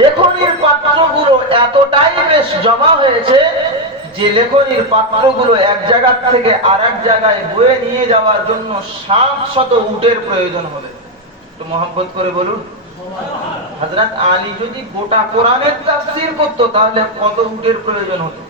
লেখনির পাত্রগুলো এতটাই বেশ জমা হয়েছে যে লেখনির পাত্রগুলো এক জায়গা থেকে আরেক জায়গায় বয়ে নিয়ে যাওয়ার জন্য 700 উটের প্রয়োজন হবে। তো মহব্বত করে বলুন, হযরত আলী যদি গোটা কোরআনের তাফসীর করতো তাহলে কত উটের প্রয়োজন হতো?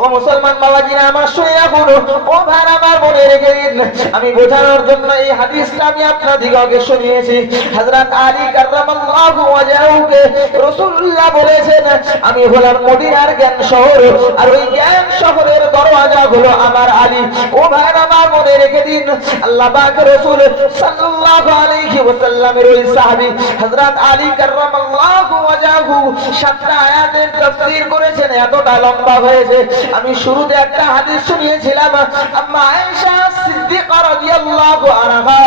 ও মুসলমান বাবাজিরা আমার শুনে রাখুন, ও ভাই আমার মনে রেখে দিন, আমি বোঝানোর জন্য এই হাদিসটা আমি আপনাদিগকে শুনিয়েছি। হযরত আলী কাররামাল্লাহু ওয়াজহাহুকে রাসূলুল্লাহ বলেছেন, আমি হলাম মদিনার জ্ঞান শহর, আর ওই জ্ঞান শহরের দরওয়াজা হলো আমার আলী। ও ভাই আমার মনে রেখে দিন, আল্লাহ পাক রাসূল সাল্লাল্লাহু আলাইহি ওয়াসাল্লামের ওই সাহাবী হযরত আলী কাররামাল্লাহু ওয়াজহাহু 7টা আয়াতের তাফসীর করেছেন, এতটা লম্বা হয়েছে। আমি শুরুতে একটা হাদিস শুনিয়েছিলাম, আম্মা আয়েশা সিদ্দিকা রাদিয়াল্লাহু আনহা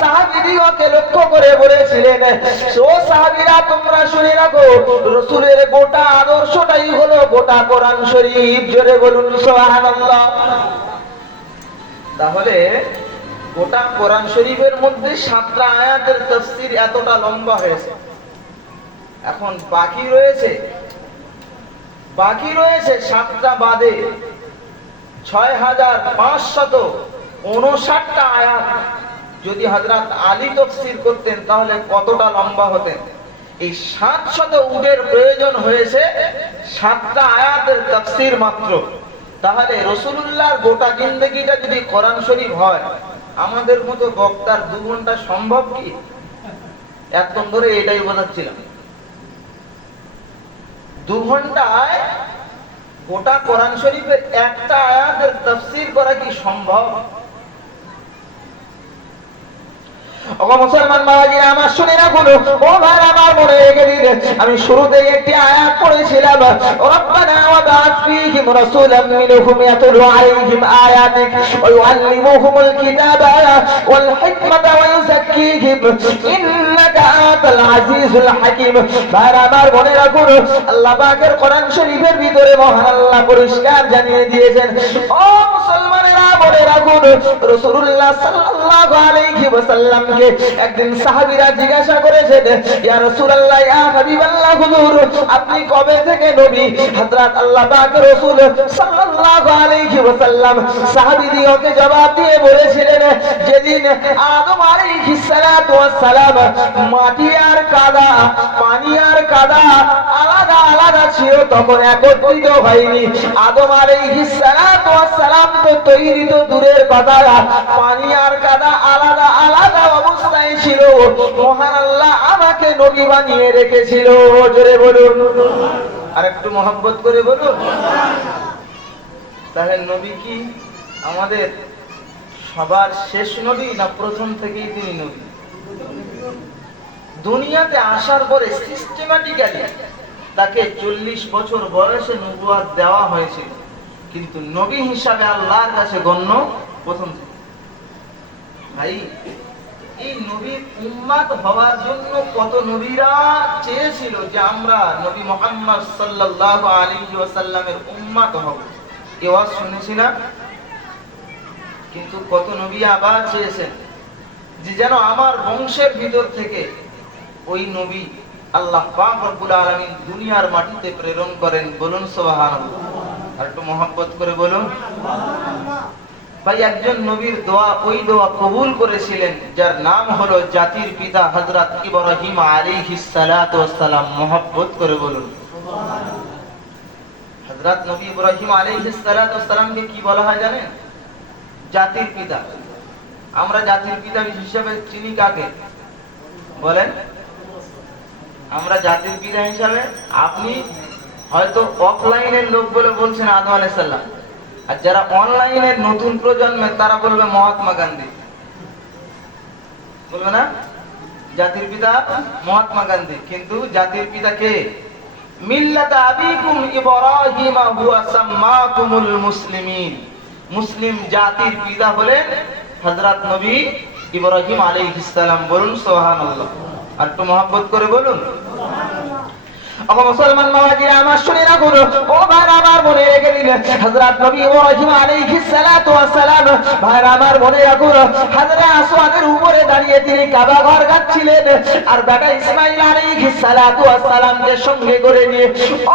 সাহাবীদেরকে লক্ষ্য করে বলেছিলেন, ও সাহাবীরা তোমরা শুনে রাখো, রাসূলের গোটা আদর্শটাই হলো গোটা কোরআন শরীফ। জোরে বলুন সুবহানাল্লাহ। তাহলে গোটা কোরআন শরীফের মধ্যে 7টা আয়াতের তাফসীর এতটা লম্বা হয়েছে। এখন বাকি রয়েছে 7টা বাদে 6559টা আয়াত। যদি হযরত আলী তাফসীর করতেন তাহলে কতটা লম্বা হতেন? এই 700 উটের প্রয়োজন হয়েছে 7টা আয়াতের তাফসীর মাত্র। তাহলে রাসূলুল্লাহর গোটা জিন্দেগিটা যদি কোরআন শরীফ হয়, আমাদের মতো বক্তার 2 ঘন্টা সম্ভব কি? এতক্ষণ ধরে এটাই বোঝাচ্ছিলাম, 2 ঘন্টায় গোটা কোরআন শরীফের একটা আয়াতের তাফসীর করা কি সম্ভব? ও মুসলমান বাবাজিরা আমার শুনে রাখুন, ও ভাই আমার মনে রেখে দিন, আমি শুরুতে একটি আয়াত পড়েছিলাম, রব্বানা ওয়া বা'আথ ফীহিম রাসূলাম মিনহুম ইয়াতলু আলাইহিম আয়াতিক ওয়া ইউআল্লিমুহুমুল কিতাবা ওয়াল হিকমাতা ওয়া ইউযাক্কিহিম ইন্নাকা আনতাল আজিজুল হাকীম। ভাই আমার মনে রাখুন, আল্লাহ পাকের কোরআন শরীফের ভিতরে মহান আল্লাহ পরিষ্কার জানিয়ে দিয়েছেন, ও মুসলমানেরা মনে রাখুন, রাসূলুল্লাহ সাল্লাল্লাহু আলাইহি ওয়াসাল্লাম একদিন সাহাবীরা জিজ্ঞাসা করেছেন, ইয়া রাসূলুল্লাহ, ইয়া হাবিবাল্লাহ, হুজুর আপনি কবে থেকে নবী? হযরত আল্লাহ পাকের রাসূল সাল্লাল্লাহু আলাইহি ওয়াসাল্লাম সাহাবীদেরকে জবাব দিয়ে বলেছিলেন, যেদিন আদম আলাইহিস সালাতু ওয়াস সালাম মাটি আর কাদা, পানি আর কাদা আলাদা আলাদা ছিল, তখন একত্রিত হয়নি। আদম আলাইহিস সালাতু ওয়াস সালাম তো তৈরি তো দূরের কথা, পানি আর কাদা আলাদা আলাদা অবস্থায় ছিল, মহান আল্লাহ আমাকে নবী বানিয়ে রেখেছিল। জোরে বলুন, আর একটু মহব্বত করে বলুন। তাহলে নবী কি আমাদের সবার শেষ নবী, না প্রথম থেকেই তিনি নবী? দুনিয়াতে আসার পরে সিস্টেম্যাটিক্যালি তাকে 40 বছর বয়সে নবুয়ত দেওয়া হয়েছিল, কিন্তু নবী হিসাবে আল্লাহর কাছে গণ্য প্রথম থেকে। ভাই, এই নবীর উম্মত হওয়ার জন্য কত নবীরা চেয়েছিল যে আমরা নবী মুহাম্মদ সাল্লাল্লাহু আলাইহি ওয়াসাল্লামের উম্মত হব, এই ওয়াজ শুনেছি না? কিন্তু কত নবী আবার চেয়েছেন যে যেন আমার বংশের ভিতর থেকে ওই নবী আল্লাহ পাক রব্বুল আলামিন দুনিয়ার মাটিতে প্রেরণ করেন। বলুন সুবহানাল্লাহ, আর একটু মহব্বত করে বলুন সুবহানাল্লাহ। ভাই, একজন নবীর দোয়া, ওই দোয়া কবুল করেছিলেন যার নাম হলো জাতির পিতা হযরত ইব্রাহিম আলাইহিস সালাতু ওয়াস সালাম। মহব্বত করে বলুন সুবহানাল্লাহ। হযরত নবী ইব্রাহিম আলাইহিস সালাতু ওয়াস সালামকে কি বলা হয় জানেন? জাতির পিতা। আমরা জাতির পিতা হিসেবে চিনি কাকে বলেন? আমরা জাতির পিতা হিসাবে, আপনি হয়তো অফলাইনের লোক বলে বলছেন আদম আলাইহিস সালাম, আর যারা অনলাইনের নতুন প্রজন্মের তারা বলবে মহাত্মা গান্ধী, বলবে না? জাতির পিতা মহাত্মা গান্ধী, কিন্তু জাতির পিতা কে? মিল্লাতা আবিকুম ইব্রাহিম হুয়া সাম্মাকুমুল মুসলিমিন। মুসলিম জাতির পিতা হলেন হযরত নবী ইব্রাহিম আলাইহিস সালাম। বলুন সুবহানাল্লাহ, আর একটু মহব্বত করে বলুন সুবহানাল্লাহ। ওগো মুসলমান বাবাজিরা আমার শুনে রাখুন, ও ভাইরা আমার মনে রেখে দিন, হযরত নবী ইব্রাহিম আলাইহিস সালাতু ওয়াস সালাম, ভাইরা আমার মনে রাখুন, হাজরে আসওয়াদের উপরে দাঁড়িয়ে তিনি কাবা ঘর গাচ্ছিলেন, আর বেটা ইসমাঈল আলাইহিস সালাতু ওয়াস সালামকে সঙ্গে করে নিয়ে,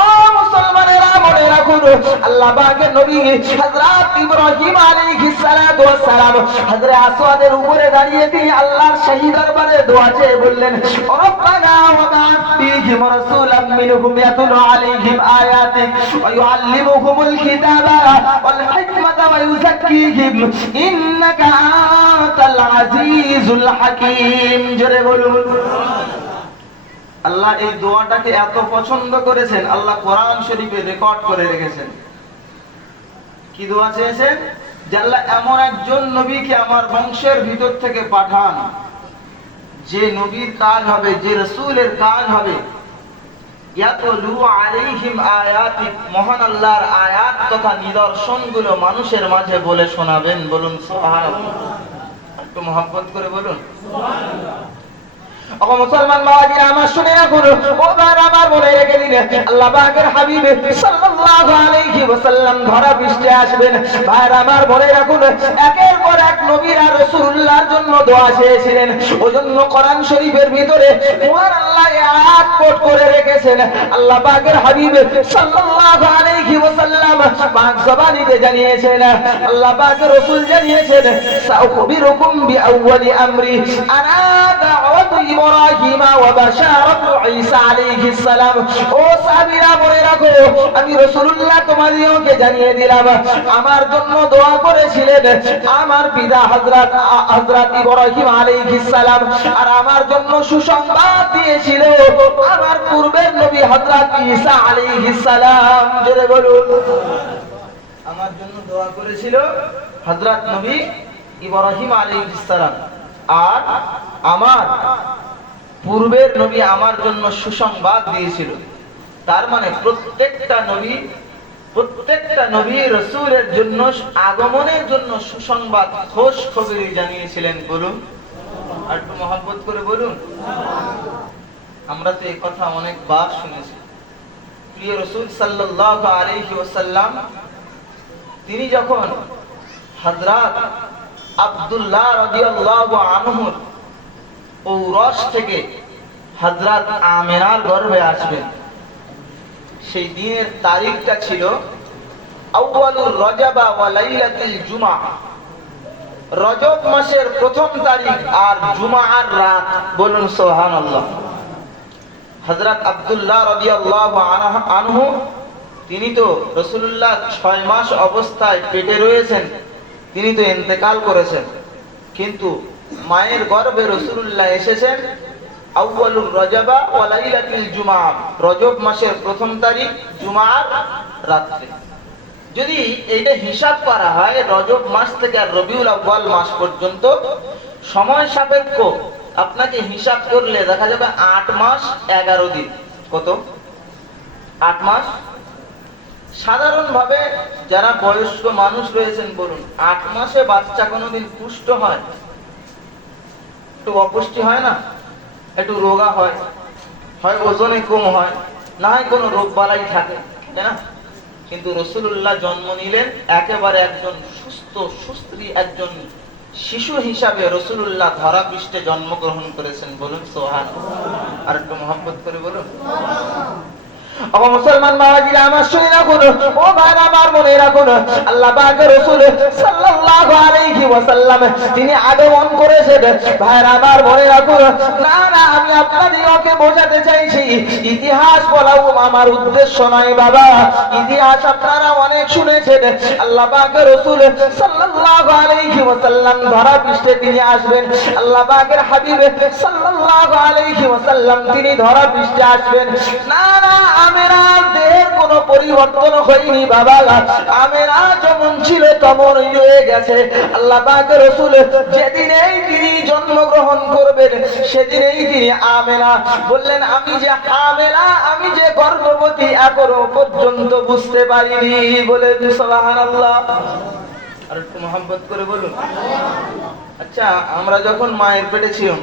ও মুসলমানেরা মনে রাখুন, আল্লাহ পাকের নবী হযরত ইব্রাহিম আলাইহিস সালাতু ওয়াস সালাম হাজরে আসওয়াদের উপরে দাঁড়িয়ে তিনি আল্লাহর শাহী দরবারে দোয়া চেয়ে বললেন, রব্বানা ওয়া বা'আথ ফীহিম রাসূলাম মিনহুম ইয়াতলু আলাইহিম আয়াতিক ওয়া ইউআল্লিমুহুমুল কিতাবা ওয়াল হিকমাতা ওয়া ইউযাক্কিহিম ইন্নাকা আনতাল আজিজুল হাকীম। জোরে বলুন। আল্লাহ এই দোয়াটাকে এত পছন্দ করেছেন, আল্লাহ কোরআন শরীফে রেকর্ড করে রেখেছেন। কি দোয়া চেয়েছেন? যে আল্লাহ এমন একজন নবীকে আমার বংশের ভিতর থেকে পাঠান, যে নবীর কাজ হবে, যে রাসূলের কাজ হবে, ইয়াতলু আলাইহিম আয়াতিক, মহান আল্লাহর আয়াত তথা নিদর্শনগুলো মানুষের মাঝে বলে শোনাবেন। বলুন সুবহানাল্লাহ। একটু মহব্বত করে বলুন সুবহানাল্লাহ। ওগো মুসলমান বাবাজিরা আমার শুনে রাখুন, ও ভাইরা আমার মনে রেখে দিন, আল্লাহ পাকের হাবিব সাল্লাল্লাহু আলাইহি ওয়াসাল্লাম ধরা পৃষ্ঠে আসবেন। ভাইরা আমার মনে রাখুন, একের পর এক নবী আর রাসূলুল্লাহর জন্য দোয়া চেয়েছিলেন। ওজন্য কোরআন শরীফের ভিতরে মহান আল্লাহ আয়াত কোট করে রেখেছেন। আল্লাহ পাকের হাবিব সাল্লাল্লাহু আলাইহি ওয়াসাল্লাম পাক জবানিতে জানিয়েছেন, আল্লাহ পাকের রাসূল জানিয়েছেন, সাউখবিরুকুম বিআউয়ালি আমরি আনা দাওয়াতু ইব্রাহিম ওয়া বাশারাতু ঈসা আলাইহিস সালাম। ও সাহাবীরা মনে রাখো, আমি রাসূলুল্লাহ তোমাদেরকে জানিয়ে দিলাম, আমার জন্য দোয়া করেছিলেন আমার পিতা হযরত ইব্রাহিম আলাইহিস সালাম, আর আমার জন্য সুসংবাদ দিয়েছিল আমার পূর্বের নবী হযরত ঈসা আলাইহিস সালাম। জোরে বলুন। আমার জন্য দোয়া করেছিল হযরত নবী ইব্রাহিম আলাইহিস সালাম, আর আমার পূর্বের নবী আমার জন্য সুসংবাদ দিয়েছিল। তার মানে প্রত্যেকটা নবী রাসূলের জন্য আগমনের জন্য সুসংবাদ, খোশ খবরি জানিয়েছিলেন। বলুন আর একটু মহব্বত করে বলুন। আমরা তো এই কথা অনেকবার শুনেছি। প্রিয় রাসূল সাল্লাল্লাহু আলাইহি ওয়াসাল্লাম তিনি যখন হযরত আব্দুল্লাহ রাদিয়াল্লাহু আনহু ঔরস থেকে হযরত আমিনার গর্ভে আসবেন, সেই দিনের তারিখটা ছিল আউয়ালুর রজবা ওয়া লাইলাতুল জুমআ, রজব মাসের প্রথম তারিখ আর জুমআর রাত। বলুন সুবহানাল্লাহ। হযরত আব্দুল্লাহ রাদিয়াল্লাহু আনহু তিনি তো রাসূলুল্লাহ 6 মাস অবস্থায় পেটে রয়েছেন, তিনি তো ইন্তেকাল করেছেন, কিন্তু মায়ের গর্ভে রাসূলুল্লাহ এসেছেন আউয়ালুর রজবা ওয়া লাইলাতুল জুমআ, রজব মাসের প্রথম তারিখ জুমআর রাতে। যদি এইটা হিসাব করা হয় রজব মাস থেকে আর রবিউল আউয়াল মাস পর্যন্ত সময় সাপেক্ষ, আপনাকে হিসাব করলে দেখা যাবে 8 মাস 11 দিন। কত? 8 মাস। সাধারণভাবে যারা বয়স্ক মানুষ রয়েছেন, বলুন 8 মাসে বাচ্চা কোনোদিন পুষ্ট হয়? একটু অপুষ্টি হয় না, একটু রোগা হয়, হয় ওজনে কম হয়, না হয় কোনো রোগ বালাই থাকে, তাই না? কিন্তু রাসূলুল্লাহ জন্ম নিলেন একেবারে একজন সুস্থ সুস্ত্রী একজন শিশু হিসাবে রাসূলুল্লাহ ধরা পৃষ্ঠে জন্মগ্রহণ করেছেন। বলুন সুবহানাল্লাহ। আর একটু মহব্বত করে বলুন সুবহানাল্লাহ। ও মুসলমান বাবাজিরা আমার শুনে রাখুন, ও ভাইরা আমার মনে রাখুন, আল্লাহ পাকের রাসূল সাল্লাল্লাহু আলাইহি ওয়াসাল্লাম তিনি আগমন করেছেন। ভাইরা আমার মনে রাখুন, না না আমি আপনাদেরকে বোঝাতে চাইছি, ইতিহাস বলাও আমার উদ্দেশ্য নয় বাবা। ইতিহাস আপনারা অনেক শুনেছেন। আল্লাহ পাকের রাসূল সাল্লাল্লাহু আলাইহি ওয়াসাল্লাম ধরা পৃষ্ঠে তিনি আসবেন, আল্লাহ পাকের হাবিব সাল্লাল্লাহু আলাইহি ওয়াসাল্লাম তিনি ধরা পৃষ্ঠে আসবেন। না না আমেনার দেহের কোনো পরিবর্তন হয়নি বাবা, আমেনা যেমন ছিল তেমনই রয়ে গেছে। আল্লাহ পাকের রাসূল যেদিনেই তিনি জন্মগ্রহণ করবেন সেদিনেই তিনি আমেনা বললেন, আমি যে আমেনা, আমি যে গর্ভবতী এখনো পর্যন্ত বুঝতে পারিনি। বলে সুবহানাল্লাহ। আর একটু মহব্বত করে বলুন। আচ্ছা, আমরা যখন মায়ের পেটে ছিলাম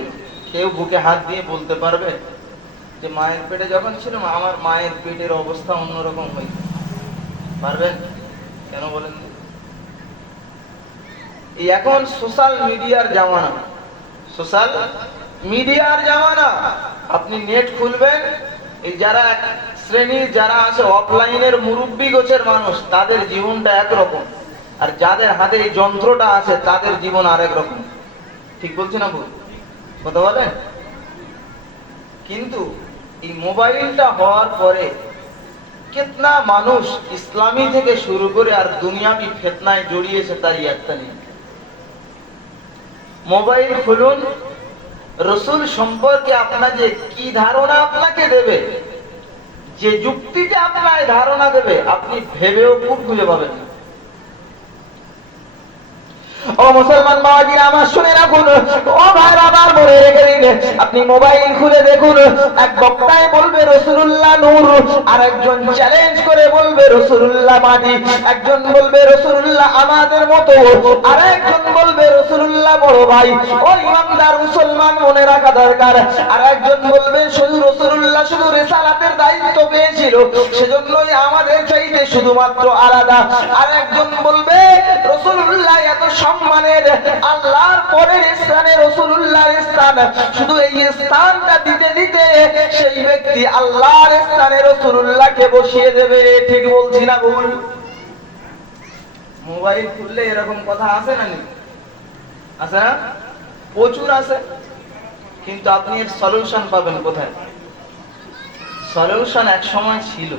কেউ বুকে হাত দিয়ে বলতে পারবে যে মায়ের পেটে যখন ছিলাম আমার মায়ের পেটের অবস্থা অন্যরকম হয়েছে? পারবেন? কেন বলেন? এই এখন সোশ্যাল মিডিয়ার জামানা, সোশ্যাল মিডিয়ার জামানা। আপনি নেট খুলবেন, এই যারা শ্রেণী যারা আছে অফলাইনের মুরব্বী গোছের মানুষ, তাদের জীবনটা একরকম, আর যাদের হাতে এই যন্ত্রটা আছে তাদের জীবন আরেক রকম। ঠিক বলছি না ভুল কথা বলেন? কিন্তু এই মোবাইলটা হওয়ার পরে কিতনা মানুষ ইসলামী থেকে শুরু করে আর দুনিয়াবি ফিতনায় জড়িয়েছে তার একটা নেই। মোবাইল খুলুন, রসুল সম্পর্কে আপনাকে কি ধারণা আপনাকে দেবে, যে যুক্তিতে আপনার ধারণা দেবে আপনি ভেবেও খুঁজে পাবেন না। ও মুসলমান বাবাজিরা আমার শুনে রাখুন, ও ভাইরা আমার মনে রেখে দিন, আপনি মোবাইল খুলে দেখুন, এক বক্তায় বলবে রাসূলুল্লাহ নূর, আর একজন চ্যালেঞ্জ করে বলবে রাসূলুল্লাহ মাটি, একজন বলবে রাসূলুল্লাহ আমাদের মতো, আর একজন বলবে রাসূলুল্লাহ বড় ভাই। ও ইমানদার মুসলমান মনে রাখা দরকার, আর একজন বলবে শুধু রাসূলুল্লাহ শুধু রিসালাতের দায়িত্ব পেয়েছিল সেজন্যই আমাদের চাইতে শুধুমাত্র আলাদা, আর একজন বলবে রাসূলুল্লাহ এত সম্মানের, আল্লাহর পরের স্থানে রাসূলুল্লাহর স্থান, শুধু এই স্থানটা দিতে দিতে সেই ব্যক্তি আল্লাহর স্থানে রাসূলুল্লাহকে বসিয়ে দেবে। ঠিক বলছি না ভুল? মোবাইল খুললে এরকম কথা আছে না? নেই? আছে না? প্রচুর আছে। কিন্তু আপনি এর সলিউশন পাবেন কোথায়? সলিউশন এক সময় ছিল,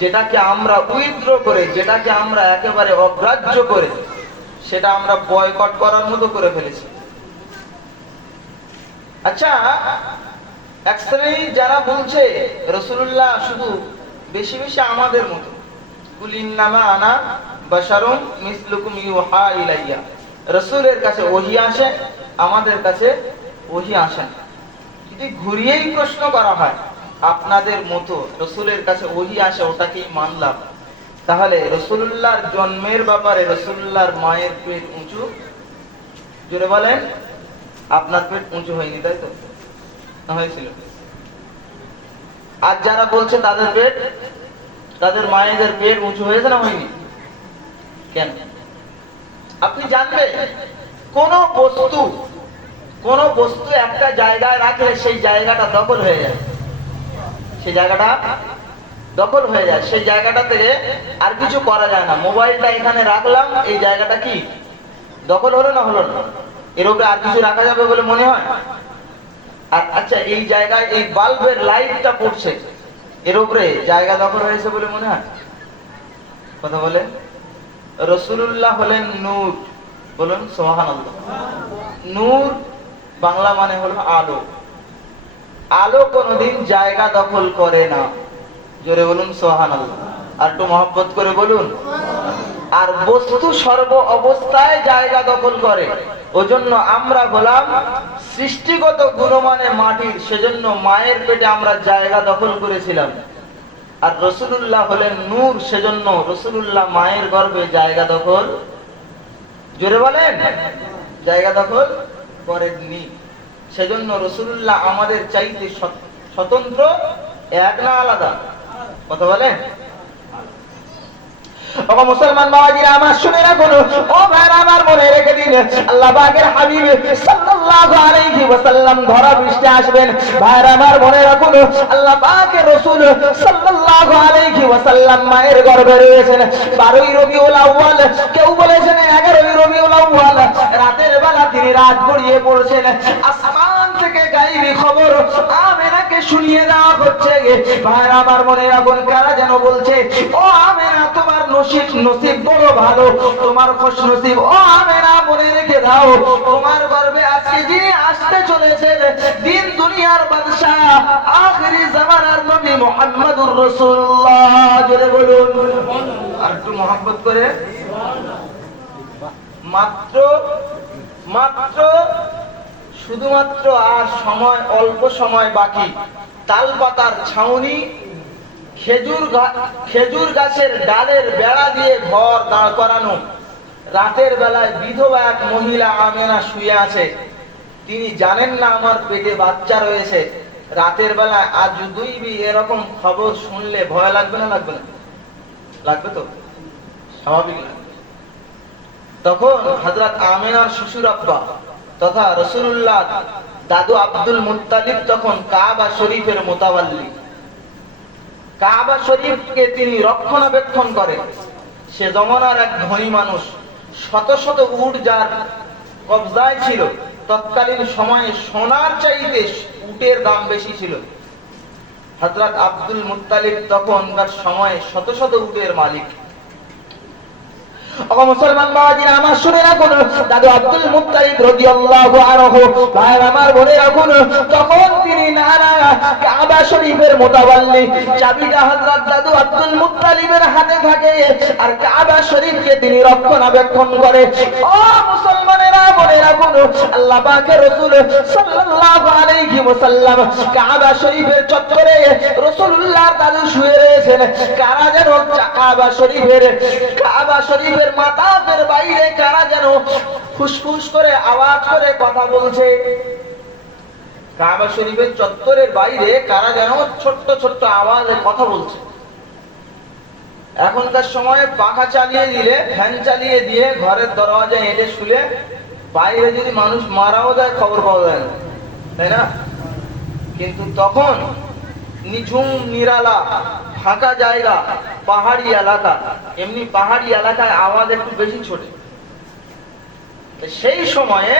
যেটাকে আমরা উইথড্র করে, যেটাকে আমরা একেবারে অগ্রাহ্য করে, সেটা আমরা বয়কট করার মতো করে ফেলেছি। আচ্ছা, এক শ্রেণী যারা বলছে রাসূলুল্লাহ শুধু বেশি বেশি আমাদের মতো, কুল ইন্নামা আনা বাশারুম মিসলুকুম ইউহা ইলাইয়া, রাসূলের কাছে ওহী আসে, আমাদের কাছে ওহী আসে না। যদি ঘুরিয়েই প্রশ্ন করা হয়, আপনাদের মতো রাসূলের কাছে ওহী আসে, ওটাকেই মানলাম, তাহলে রাসূলুল্লাহর জন্মের ব্যাপারে রাসূলুল্লাহর মায়ের পেট উঁচু? জোরে বলেন। আপনার পেট উঁচু হয়নি, তাই তো? না হয়েছিল? আর যারা বলছে তাদের পেট, তাদের মায়েদের পেট উঁচু হয়েছে না হয়নি? কেন? আপনি জানবেন কোন বস্তু একটা জায়গায় রাখলে সেই জায়গাটা দখল হয়ে যায়, সেই জায়গাটা দখল হয়ে যায়, সেই জায়গাটা থেকে আর কিছু করা যায় না। মোবাইলটা এখানে রাখলাম, এই জায়গাটা কি দখল হলো না হলো না? এর উপরে আর কিছু রাখা যাবে বলে মনে হয়? আর আচ্ছা, এই জায়গায় এই বাল্বের লাইটটা পড়ছে, এর উপরে জায়গা দখল হয়েছে বলে মনে হয়? কথা বলেন। রাসূলুল্লাহ হলেন নূর, বলুন সুবহানাল্লাহ। নূর বাংলা মানে হলো আলো। আলো কোনোদিন জায়গা দখল করে না, জোরে বলুন সুবহানাল্লাহ। আর একটু মহব্বত করে বলুন। আর বস্তু সর্ব অবস্থায় জায়গা দখল করে, ওজন্য আমরা হলাম সৃষ্টিগত গুণমানে মাটির, সেজন্য মায়ের পেটে আমরা জায়গা দখল করেছিলাম। আর রাসূলুল্লাহ হলেন নূর, সেজন্য রাসূলুল্লাহ মায়ের গর্ভে জায়গা দখল, জোরে বলেন, জায়গা দখল করেননি। সেজন্য রাসূলুল্লাহ আমাদের চাইতে স্বতন্ত্র, এক না আলাদা? কথা বলেন। ও মুসলমান বাবাজিরা আমার শুনে রাখুন, ও ভাইরা আমার মনে রেখে দিন, আল্লাহ পাকের হাবিব সাল্লাল্লাহু আলাইহি ওয়াসাল্লাম ধরা পৃষ্ঠে আসবেন। ভাইরা আমার মনে রাখুন, আল্লাহ পাকের রাসূল সাল্লাল্লাহু আলাইহি ওয়াসাল্লাম মায়ের গর্ভে রয়েছেন 12ই রবিউল আউয়াল, কেউ বলেছেন 11ই রবিউল আউয়াল, রাতের বেলা তিনি রাত গড়িয়ে পড়ছেন। আসমান থেকে গায়েবী খবর আমেনাকে শুনিয়ে দেওয়া হচ্ছে। ভাইরা আমার মনে রাখুন, কারা যেন বলছে, ও আমেনা তোমার নসিব বড় ভালো, তোমার খুশ নসিব। ও আমেনা মনে রেখে দাও, তোমার গর্ভে আজকে যিনি আসতে চলেছেন দিন দুনিয়ার বাদশা, আখিরি জামানার নবী মুহাম্মদুর রাসূলুল্লাহ। জোরে বলুন আর একটু মহব্বত করে। মাত্র শুধুমাত্র আর সময়, অল্প সময় বাকি। তাল পাতার ছাউনি, খেজুর গাছের ডালের বেড়া দিয়ে ঘর দাঁড় করানো, রাতের বেলায় বিধবা এক মহিলা আমেনা শুয়ে আছে। তিনি জানেন না আমার পেটে বাচ্চা রয়েছে, রাতের বেলা আর যদি এরকম খবর শুনলে ভয় লাগবে না? লাগবে না? লাগবে তো, স্বাভাবিক লাগবে। তখন হযরত আমিনার শ্বশুর আব্বা তথা রাসূলুল্লাহ দাদু আব্দুল মুত্তালিব তখন কাবা শরীফের মুতাওয়াল্লি, কাবা শরীফকে তিনি রক্ষণাবেক্ষণ করেন। সে জমানার এক ধনী মানুষ, শত শত উট যার কবজায় ছিল। তৎকালীন সময়ে সোনার চাইতে উটের দাম বেশি ছিল। হযরত আব্দুল মুত্তালিব তখনকার সময়ে শত শত উটের মালিক। ও মুসলমান বাবাজিরা আমার শুনে রাখুন, দাদু আব্দুল মুত্তালিব রাদিয়াল্লাহু আনহু, ভাই আমার বোনের রাখুন, তখন তিনি নানা কাবা শরীফের মুতাওয়াল্লি, চাবিটা হযরত দাদু আব্দুল মুত্তালিবের হাতে থাকে আর কাবা শরীফকে তিনি রক্ষণাবেক্ষণ করে। ও মুসলমানেরা মনে রাখুন, আল্লাহ পাকের রাসূল সাল্লাল্লাহু আলাইহি ওয়াসাল্লাম কাবা শরীফের চত্বরে রাসূলুল্লাহর দাদু শুয়ে রয়েছেন। কারা যেন কাবা শরীফের মাতাবের বাইরে কারা যেন ফুসফুস করে আওয়াজ করে কথা বলছে। কাবা শরীফের চত্বরের বাইরে কারা যেন ছোট্ট ছোট্ট আওয়াজে কথা বলছে। এখনকার সময়ে পাখা চালিয়ে দিলে, ফ্যান চালিয়ে দিয়ে ঘরের দরওয়াজায় এঁটে শুলে বাইরে যদি মানুষ মারাও যায় খবর পাওয়া যায় না, তাই না? কিন্তু তখন নিঝুম নিরালা ফাঁকা জায়গা, পাহাড়ি এলাকা, এমনি পাহাড়ি এলাকায় আওয়াজ একটু বেশি ছোটে। সেই সময়ে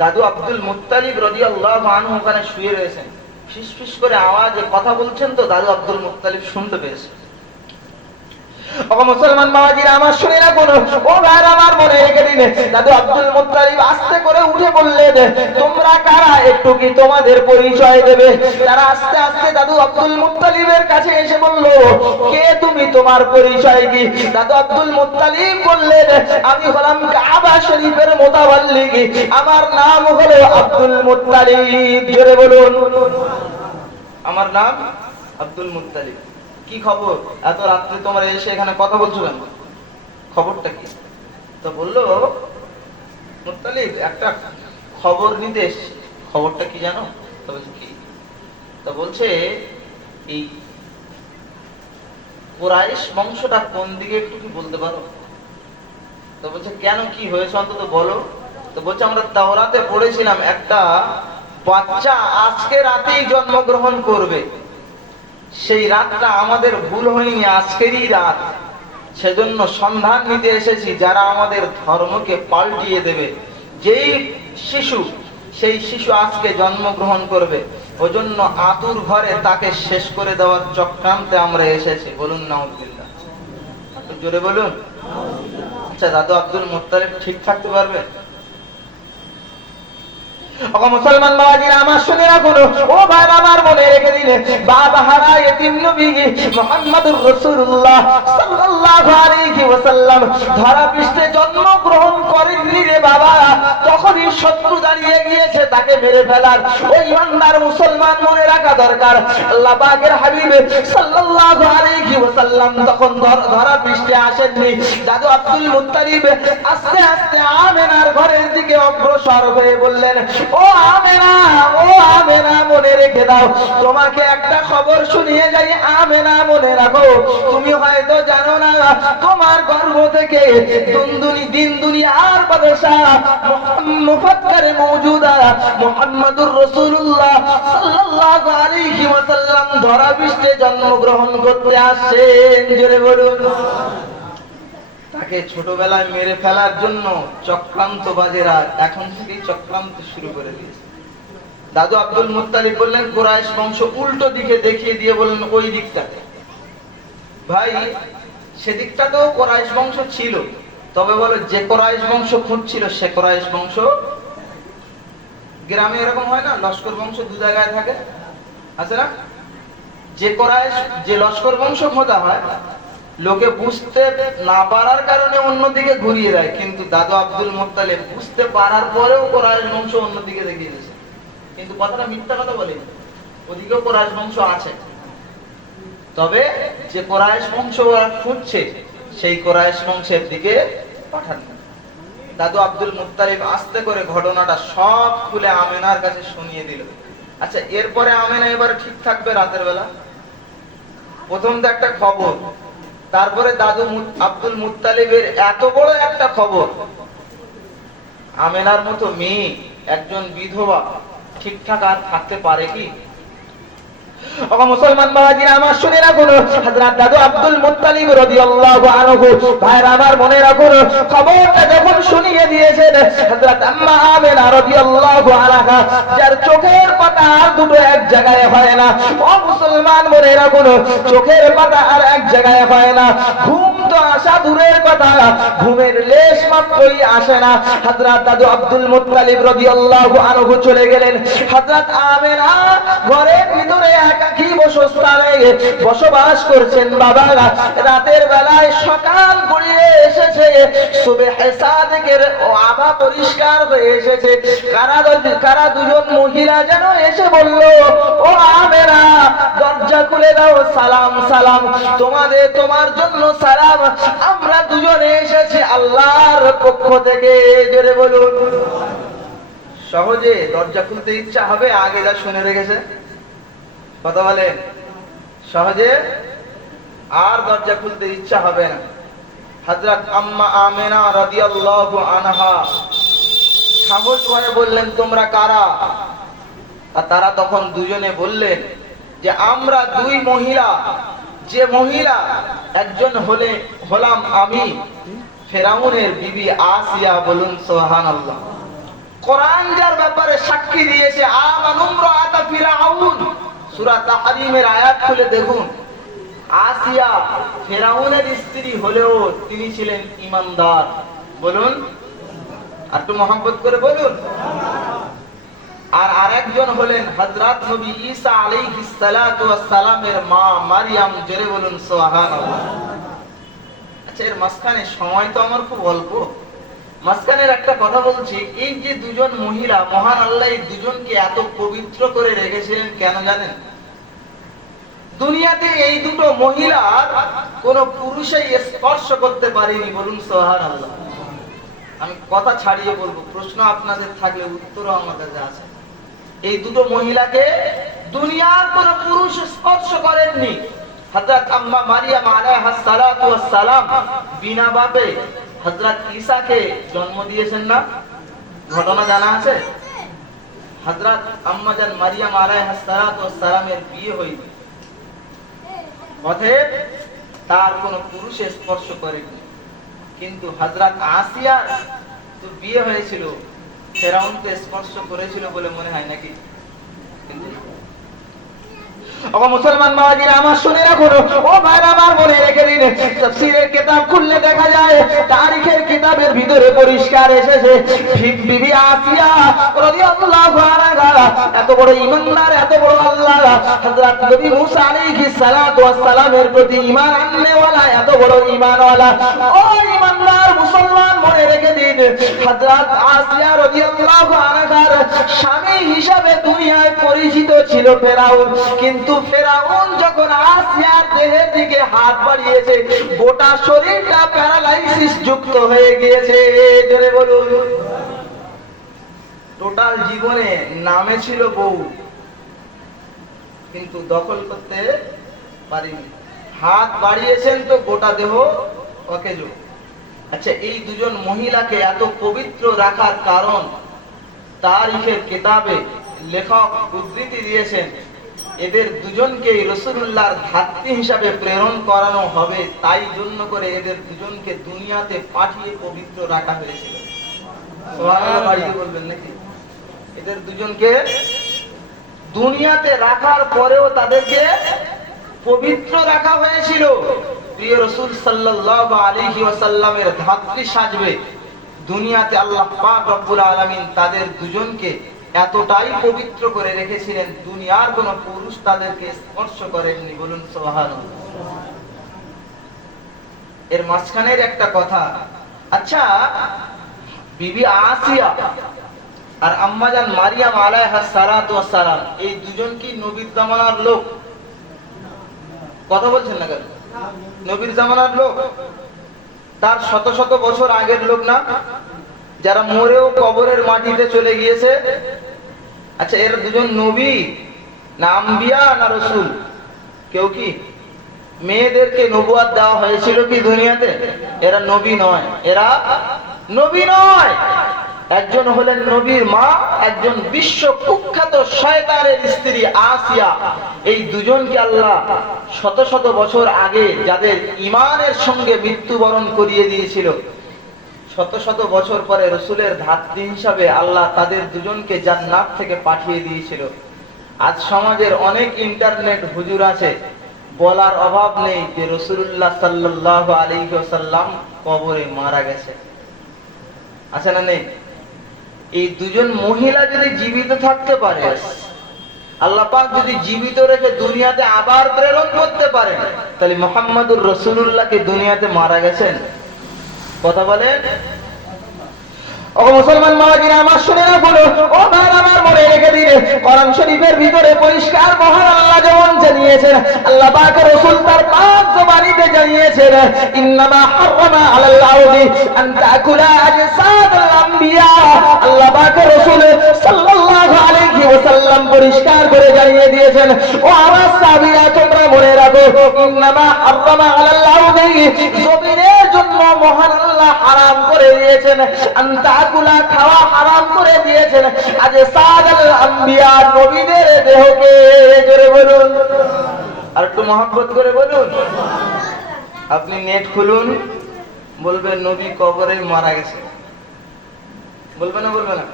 দাদু আব্দুল মুত্তালিব রাদিয়াল্লাহু আনহু ওখানে শুয়ে রয়েছেন, ফিসফিস করে আওয়াজে কথা বলছেন। তো দাদু আব্দুল মুত্তালিব শুনতে পেয়েছে। ও মুসলমান বাবাজিরা আমার শুনে রাখুন, ও ভাই আমার মনে রেখে দিন, দাদু আব্দুল মুত্তালিব আস্তে করে উঠে বললেন, তোমরা কারা, একটু কি তোমাদের পরিচয় দেবে? তারা আস্তে আস্তে দাদু আব্দুল মুত্তালিবের কাছে এসে বলল, কে তুমি, তোমার পরিচয় কি? দাদু আব্দুল মুত্তালিব বললেন, আমি হলাম কাবা শরীফের মুতাওয়াল্লি, আমার নাম হলো আব্দুল মুত্তালিব। জোরে বলুন, আমার নাম আব্দুল মুত্তালিব। কি খবর, এত রাত্রে তোমরা এসে এখানে কথা বলছো কেন? খবরটা কি? তো বললো, মুত্তালিব একটা খবর নিতে এসেছি। খবরটা কি জানো? তো বলছে কি? তো বলছে এই কুরাইশ বংশটা কোন দিকে একটু কি বলতে পারো? তো বলছে কেন, কি হয়েছে অন্তত বলো। তো বলছে আমরা তাওরাতে পড়েছিলাম একটা বাচ্চা আজকে রাতেই জন্মগ্রহণ করবে। সেই রাতটা আমাদের ভুল হয়নি, আজকেরই রাত। সেজন্য সন্ধান নিতে এসেছি যারা আমাদের ধর্মকে পাল্টিয়ে দেবে। যেই শিশু, সেই শিশু আজকে জন্মগ্রহণ করবে, ওজন্য আতুর ঘরে তাকে শেষ করে দেওয়ার চক্রান্তে আমরা এসেছি। বলুন নাউযুবিল্লাহ, একটু জোরে বলুন। আচ্ছা, দাদু আব্দুল মুত্তালিব ঠিক থাকতে পারবে? ও মুসলমান বাবাজিরা আমার শুনে রাখুন, ও ভাই আমার মনে রেখে দিলে, বাবা হারা ইতিম নবী মুহাম্মদুর রাসূলুল্লাহ সাল্লাল্লাহু আলাইহি ওয়াসাল্লাম ধরা পৃষ্ঠে জন্মগ্রহণ করেননি রে বাবা, তখনই শত্রু দাঁড়িয়ে গিয়েছে তাকে মেরে ফেলার। ওই ইমানদার মুসলমান মনে রাখা দরকার, আল্লাহ পাকের হাবিব সাল্লাল্লাহু আলাইহি ওয়াসাল্লাম তখন ধরা পৃষ্ঠে আসেননি। দাদু আব্দুল মুত্তালিব আস্তে আস্তে আমেনার ঘরের দিকে অগ্রসর হয়ে বললেন, ও আমেনা, ও আমেনা, মনে রেখে দাও, তোমাকে একটা খবর শুনিয়ে যাই। আমেনা মনে রাখো, তুমি হয়তো জানো না, তোমার গর্ভ থেকে দিন দুনিয়ার বাদশাহ মুফাক্কারে মওজুদা মুহাম্মদুর রাসূলুল্লাহ সাল্লাল্লাহু আলাইহি ওয়াসাল্লাম ধরা পৃষ্ঠে জন্মগ্রহণ করতে আসছেন। জোরে বলুন। তাকে ছোটবেলায় মেরে ফেলার জন্য চক্রান্তবাজেরা এখন থেকেই চক্রান্ত শুরু করে দিয়েছে। দাদু আব্দুল মুত্তালিব বললেন, কুরাইশ বংশ উল্টো দিকে দেখিয়ে দিয়ে বললেন ওই দিকটাতে। ভাই, সেদিকটা তো কুরাইশ বংশ ছিল, তবে বলো যে কুরাইশ বংশ খুঁজছিল সে কুরাইশ বংশ। গ্রামে এরকম হয় না, লস্কর বংশ দু জায়গায় থাকে, আছে না? যে লস্কর বংশ খোঁজা হয়, লোকে বুঝতে না পারার কারণে অন্যদিকে ঘুরিয়ে দেয়, কিন্তু দাদু আব্দুল মুত্তালিব বুঝতে পারার পরেও কুরাইশ বংশ অন্যদিকে দেখিয়ে দিয়েছে। কিন্তু কথাটা মিথ্যা কথা বলেনি, ওদিকেও কুরাইশ বংশ আছে। তবে যে কুরাইশ বংশ ওরা খুঁজছে সেই কুরাইশ বংশের দিকে পাঠান। দাদু আব্দুল মুত্তালিব আস্তে করে ঘটনাটা সব খুলে আমেনার কাছে শুনিয়ে দিল। আচ্ছা, এরপরে আমেনা এবারে ঠিক থাকবে রাতের বেলা? প্রথম তো একটা খবর, তারপরে দাদু আব্দুল মুত্তালিবের এত বড় একটা খবর। আমেনার মতো মেয়ে, একজন বিধবা, ঠিকঠাক আর থাকতে পারে কি? ওগো মুসলমান বাবাজিরা আমার শুনে রাখুন, হযরত দাদু আব্দুল মুত্তালিব রাদিয়াল্লাহু আনহু, ভাইরা আমার মনে রাখুন, খবরটা যখন শুনিয়ে দিয়েছেন হযরত আম্মা আমেনা রাদিয়াল্লাহু আনহা, যার চোখের পাতা দুটো এক জায়গায় হয় না। ও মুসলমান মনে রাখুন, চোখের পাতা আর এক জায়গায় হয় না। ঘুম তো আসা দূরের কথা, ঘুমের লেশ মাত্রই আসে না। হযরত দাদু আব্দুল মুত্তালিব রাদিয়াল্লাহু আনহু চলে গেলেন। হযরত আমেনা ঘরের ভিতরে একাকী বসবাস করছেন। বাবা রাতের বেলায় সকাল গড়িয়ে এসেছে, সুবহে সাদিকের আভা পরিষ্কার হয়ে এসেছে। কারা দুজন মহিলা যেন এসে বলল, ও আমেনা দরজা খুলে দাও, সালাম সালাম, তোমার জন্য সালাম, আমরা দুজনে এসেছি আল্লাহর পক্ষ থেকে। জোরে বলুন। সহজে দরজা খুলতে ইচ্ছা হবে? আগে যা শুনে রেখেছে, কথা বলেন, সহজে আর দরজা খুলতে ইচ্ছা হবে না। হযরত আম্মা আমেনা রাদিয়াল্লাহু আনহা সাহস করে বললেন, তোমরা কারা? আর তারা তখন দুজনে বললেন যে আমরা দুই মহিলা। যে মহিলা, একজন হলাম আমি ফেরাউনের বিবি আসিয়া। বলুন সুবহানাল্লাহ। কোরআন যার ব্যাপারে সাক্ষী দিয়েছে, আমানুমরাআতা ফিরাউন, সূরা তাহরিমের আয়াত খুলে দেখুন। আসিয়া ফেরাউনের স্ত্রী হলেও তিনি ছিলেন ঈমানদার। বলুন, আর একটু মহব্বত করে বলুন। আর আরেকজন হলেন হযরত নবী ঈসা আলাইহিস সালাতু ওয়াস সালামের মা মারইয়াম। জোরে বলুন সুবহানাল্লাহ। আচ্ছা, এর মাঝখানে সময় তো আমার খুব অল্প, মাঝখানের একটা কথা বলছি। এই যে দুজন মহিলা, মহান আল্লাহ এই দুজনকে এত পবিত্র করে রেখেছিলেন কেন জানেন? দুনিয়াতে এই দুটো মহিলার কোন পুরুষই স্পর্শ করতে পারেনি। বলুন সুবহানাল্লাহ। আমি কথা ছাড়িয়ে বলবো, প্রশ্ন আপনাদের থাকলে উত্তরও আমার কাছে আছে। এই দুটো মহিলাকে দুনিয়ার কোন পুরুষ স্পর্শ করেননি। হযরত আম্মা মারিয়াম আলাইহাস সালাতু ওয়াস সালাম বিনা বাপে হযরত ঈসাকে জন্ম দিয়েছেন না? ঘটনা জানা আছে? হযরত আম্মা জান মারিয়াম আলাইহাস সালাতু ওয়াস সালামের বিয়ে হয়নি, অতএব তার কোন পুরুষ স্পর্শ করেনি। কিন্তু হযরত আসিয়ার তো বিয়ে হয়েছিল, ফেরাউনকে স্পর্শ করেছিল বলে মনে হয় নাকি? কিন্তু ওগো মুসলমান বাবাজিরা আমার শুনে রাখুন, ও ভাইরা আমার মনে রেখে দিন, তাফসীরের কিতাব খুললে দেখা যায়, তারিখের কিতাবের ভিতরে পরিষ্কার এসেছে, বিবি আসিয়া রাদিয়াল্লাহু আনহা এত বড় ঈমানদার, এত বড় আল্লাহ হযরত নবী মুসা আলাইহিস সালাতু ওয়াস সালামের প্রতি ঈমান আননেওয়ালা, এত বড় ঈমানওয়ালা। ও ঈমানদার মুসলমান মনে রেখে দিন, হযরত আসিয়া রাদিয়াল্লাহু আনহার স্বামী হিসাবে দুনিয়ায় পরিচিত ছিল ফেরাউন। কিন্তু ফেরাউন যখন আসিয়ার দেহের দিকে হাত বাড়িয়েছে, গোটা শরীরটা প্যারালাইসিস যুক্ত হয়ে গিয়েছে। জোরে বলুন। টোটাল জীবনে নামে ছিল বউ, কিন্তু দখল করতে পারেনি। হাত বাড়িয়েছেন তো গোটা দেহ অকেজ। আচ্ছা, এই দুজন মহিলাকে এত পবিত্র রাখার কারণ তারিখের কিতাবে লেখক উদ্ধৃতি দিয়েছেন, এদের দুজনকে রাসূলুল্লাহর ধাত্রী হিসাবে প্রেরণ করানো হবে, তাই জন্য করে এদের দুজনকে দুনিয়াতে পাঠিয়ে পবিত্র রাখা হয়েছিল। সুবহানাল্লাহ বাড়িতে বলবেন নাকি? এদের দুজনকে দুনিয়াতে রাখার পরেও তাদেরকে পবিত্র রাখা হয়েছিল। প্রিয় রাসূল সাল্লাল্লাহু আলাইহি ওয়াসাল্লামের ধাত্রী সাজবে দুনিয়াতে আল্লাহ পাক রব্বুল আলামিন তাদের দুজনকে এতটাই পবিত্র করে রেখেছিলেন, দুনিয়ার কোন পুরুষ তাদেরকে স্পর্শ করেননি। বলুন সুবহানাল্লাহ। এর মাঝখানের একটা কথা, আচ্ছা বিবি আসিয়া আর আম্মাজান মারিয়াম আলাইহাস সালাতু ওয়াস সালাম এই দুজন কি নবীর জামানার লোক? কথা বলছেন না কেন? নবীর জামানার লোক, তার শত শত বছর আগের লোক না, যারা মরেও কবরের মাটিতে চলে গিয়েছে। আচ্ছা, এরা দুজন নবী না আম্বিয়া না রসুল? কেউ কি মেয়েদেরকে নবুয়াত দেওয়া হয়েছিল কি দুনিয়াতে? এরা নবী নয়, এরা নবী নয়। একজন হলেন নবীর মা, একজন বিশ্ব কুখ্যাত শয়তানের স্ত্রী আসিয়া। এই দুজনকে আল্লাহ শত শত বছর আগে যাদের ঈমানের সঙ্গে মৃত্যুবরণ করিয়ে দিয়েছিল, শত শত বছর পরে রসুলের ধাত্রী হিসাবে আল্লাহ তাদের দুজনকে জান্নাত থেকে পাঠিয়ে দিয়েছিল। আজ সমাজের অনেক ইন্টারনেট হুজুর আছে, বলার অভাব নেই যে রাসূলুল্লাহ সাল্লাল্লাহু আলাইহি ওয়াসাল্লাম কবরে মারা গেছে। আছে না নেই? এই দুজন মহিলা যদি জীবিত থাকতে পারে, আল্লাহ পাক যদি জীবিত রেখে দুনিয়াতে আবার প্রেরণ করতে পারেন, তাহলে মুহাম্মদুর রাসূলুল্লাহকে দুনিয়াতে মারা গেছেন। কথা বলেন। ও মুসলমান মাওলানা, আমার শুনে না বলো, ও ভাই আমার মনে রেখে দিলে কোরআন শরীফের ভিতরে পরিষ্কার মহান আল্লাহ যেমন জানিয়েছেন, আল্লাহ পাকের রাসূল তার পাক জবানিতে জানিয়েছেন, ইন্নামা হারামা আলাল আরদি আন তাকুলা আজসাদুল আম্বিয়া। আল্লাহ পাকের রাসূল সাল্লাল্লাহু আলাইহি ওয়াসাল্লাম পরিষ্কার করে জানিয়ে দিয়েছেন, ও আমার সাহাবীরা তোমরা মনে রাখো, ইন্নামা হারামা আলাল আরদি, জমিনের জন্য মহান আল্লাহ হারাম করে দিয়েছেন, আনতাকুলা খাওয়া হারাম করে দিয়েছেন, আজ সাদাল আম্বিয়া নবীদের দেহকে। জোরে বলুন, আর একটু মহব্বত করে বলুন। আপনি নেট খুলুন, বলবেন নবী কবরে মারা গেছে, বলবে না? বলবে না?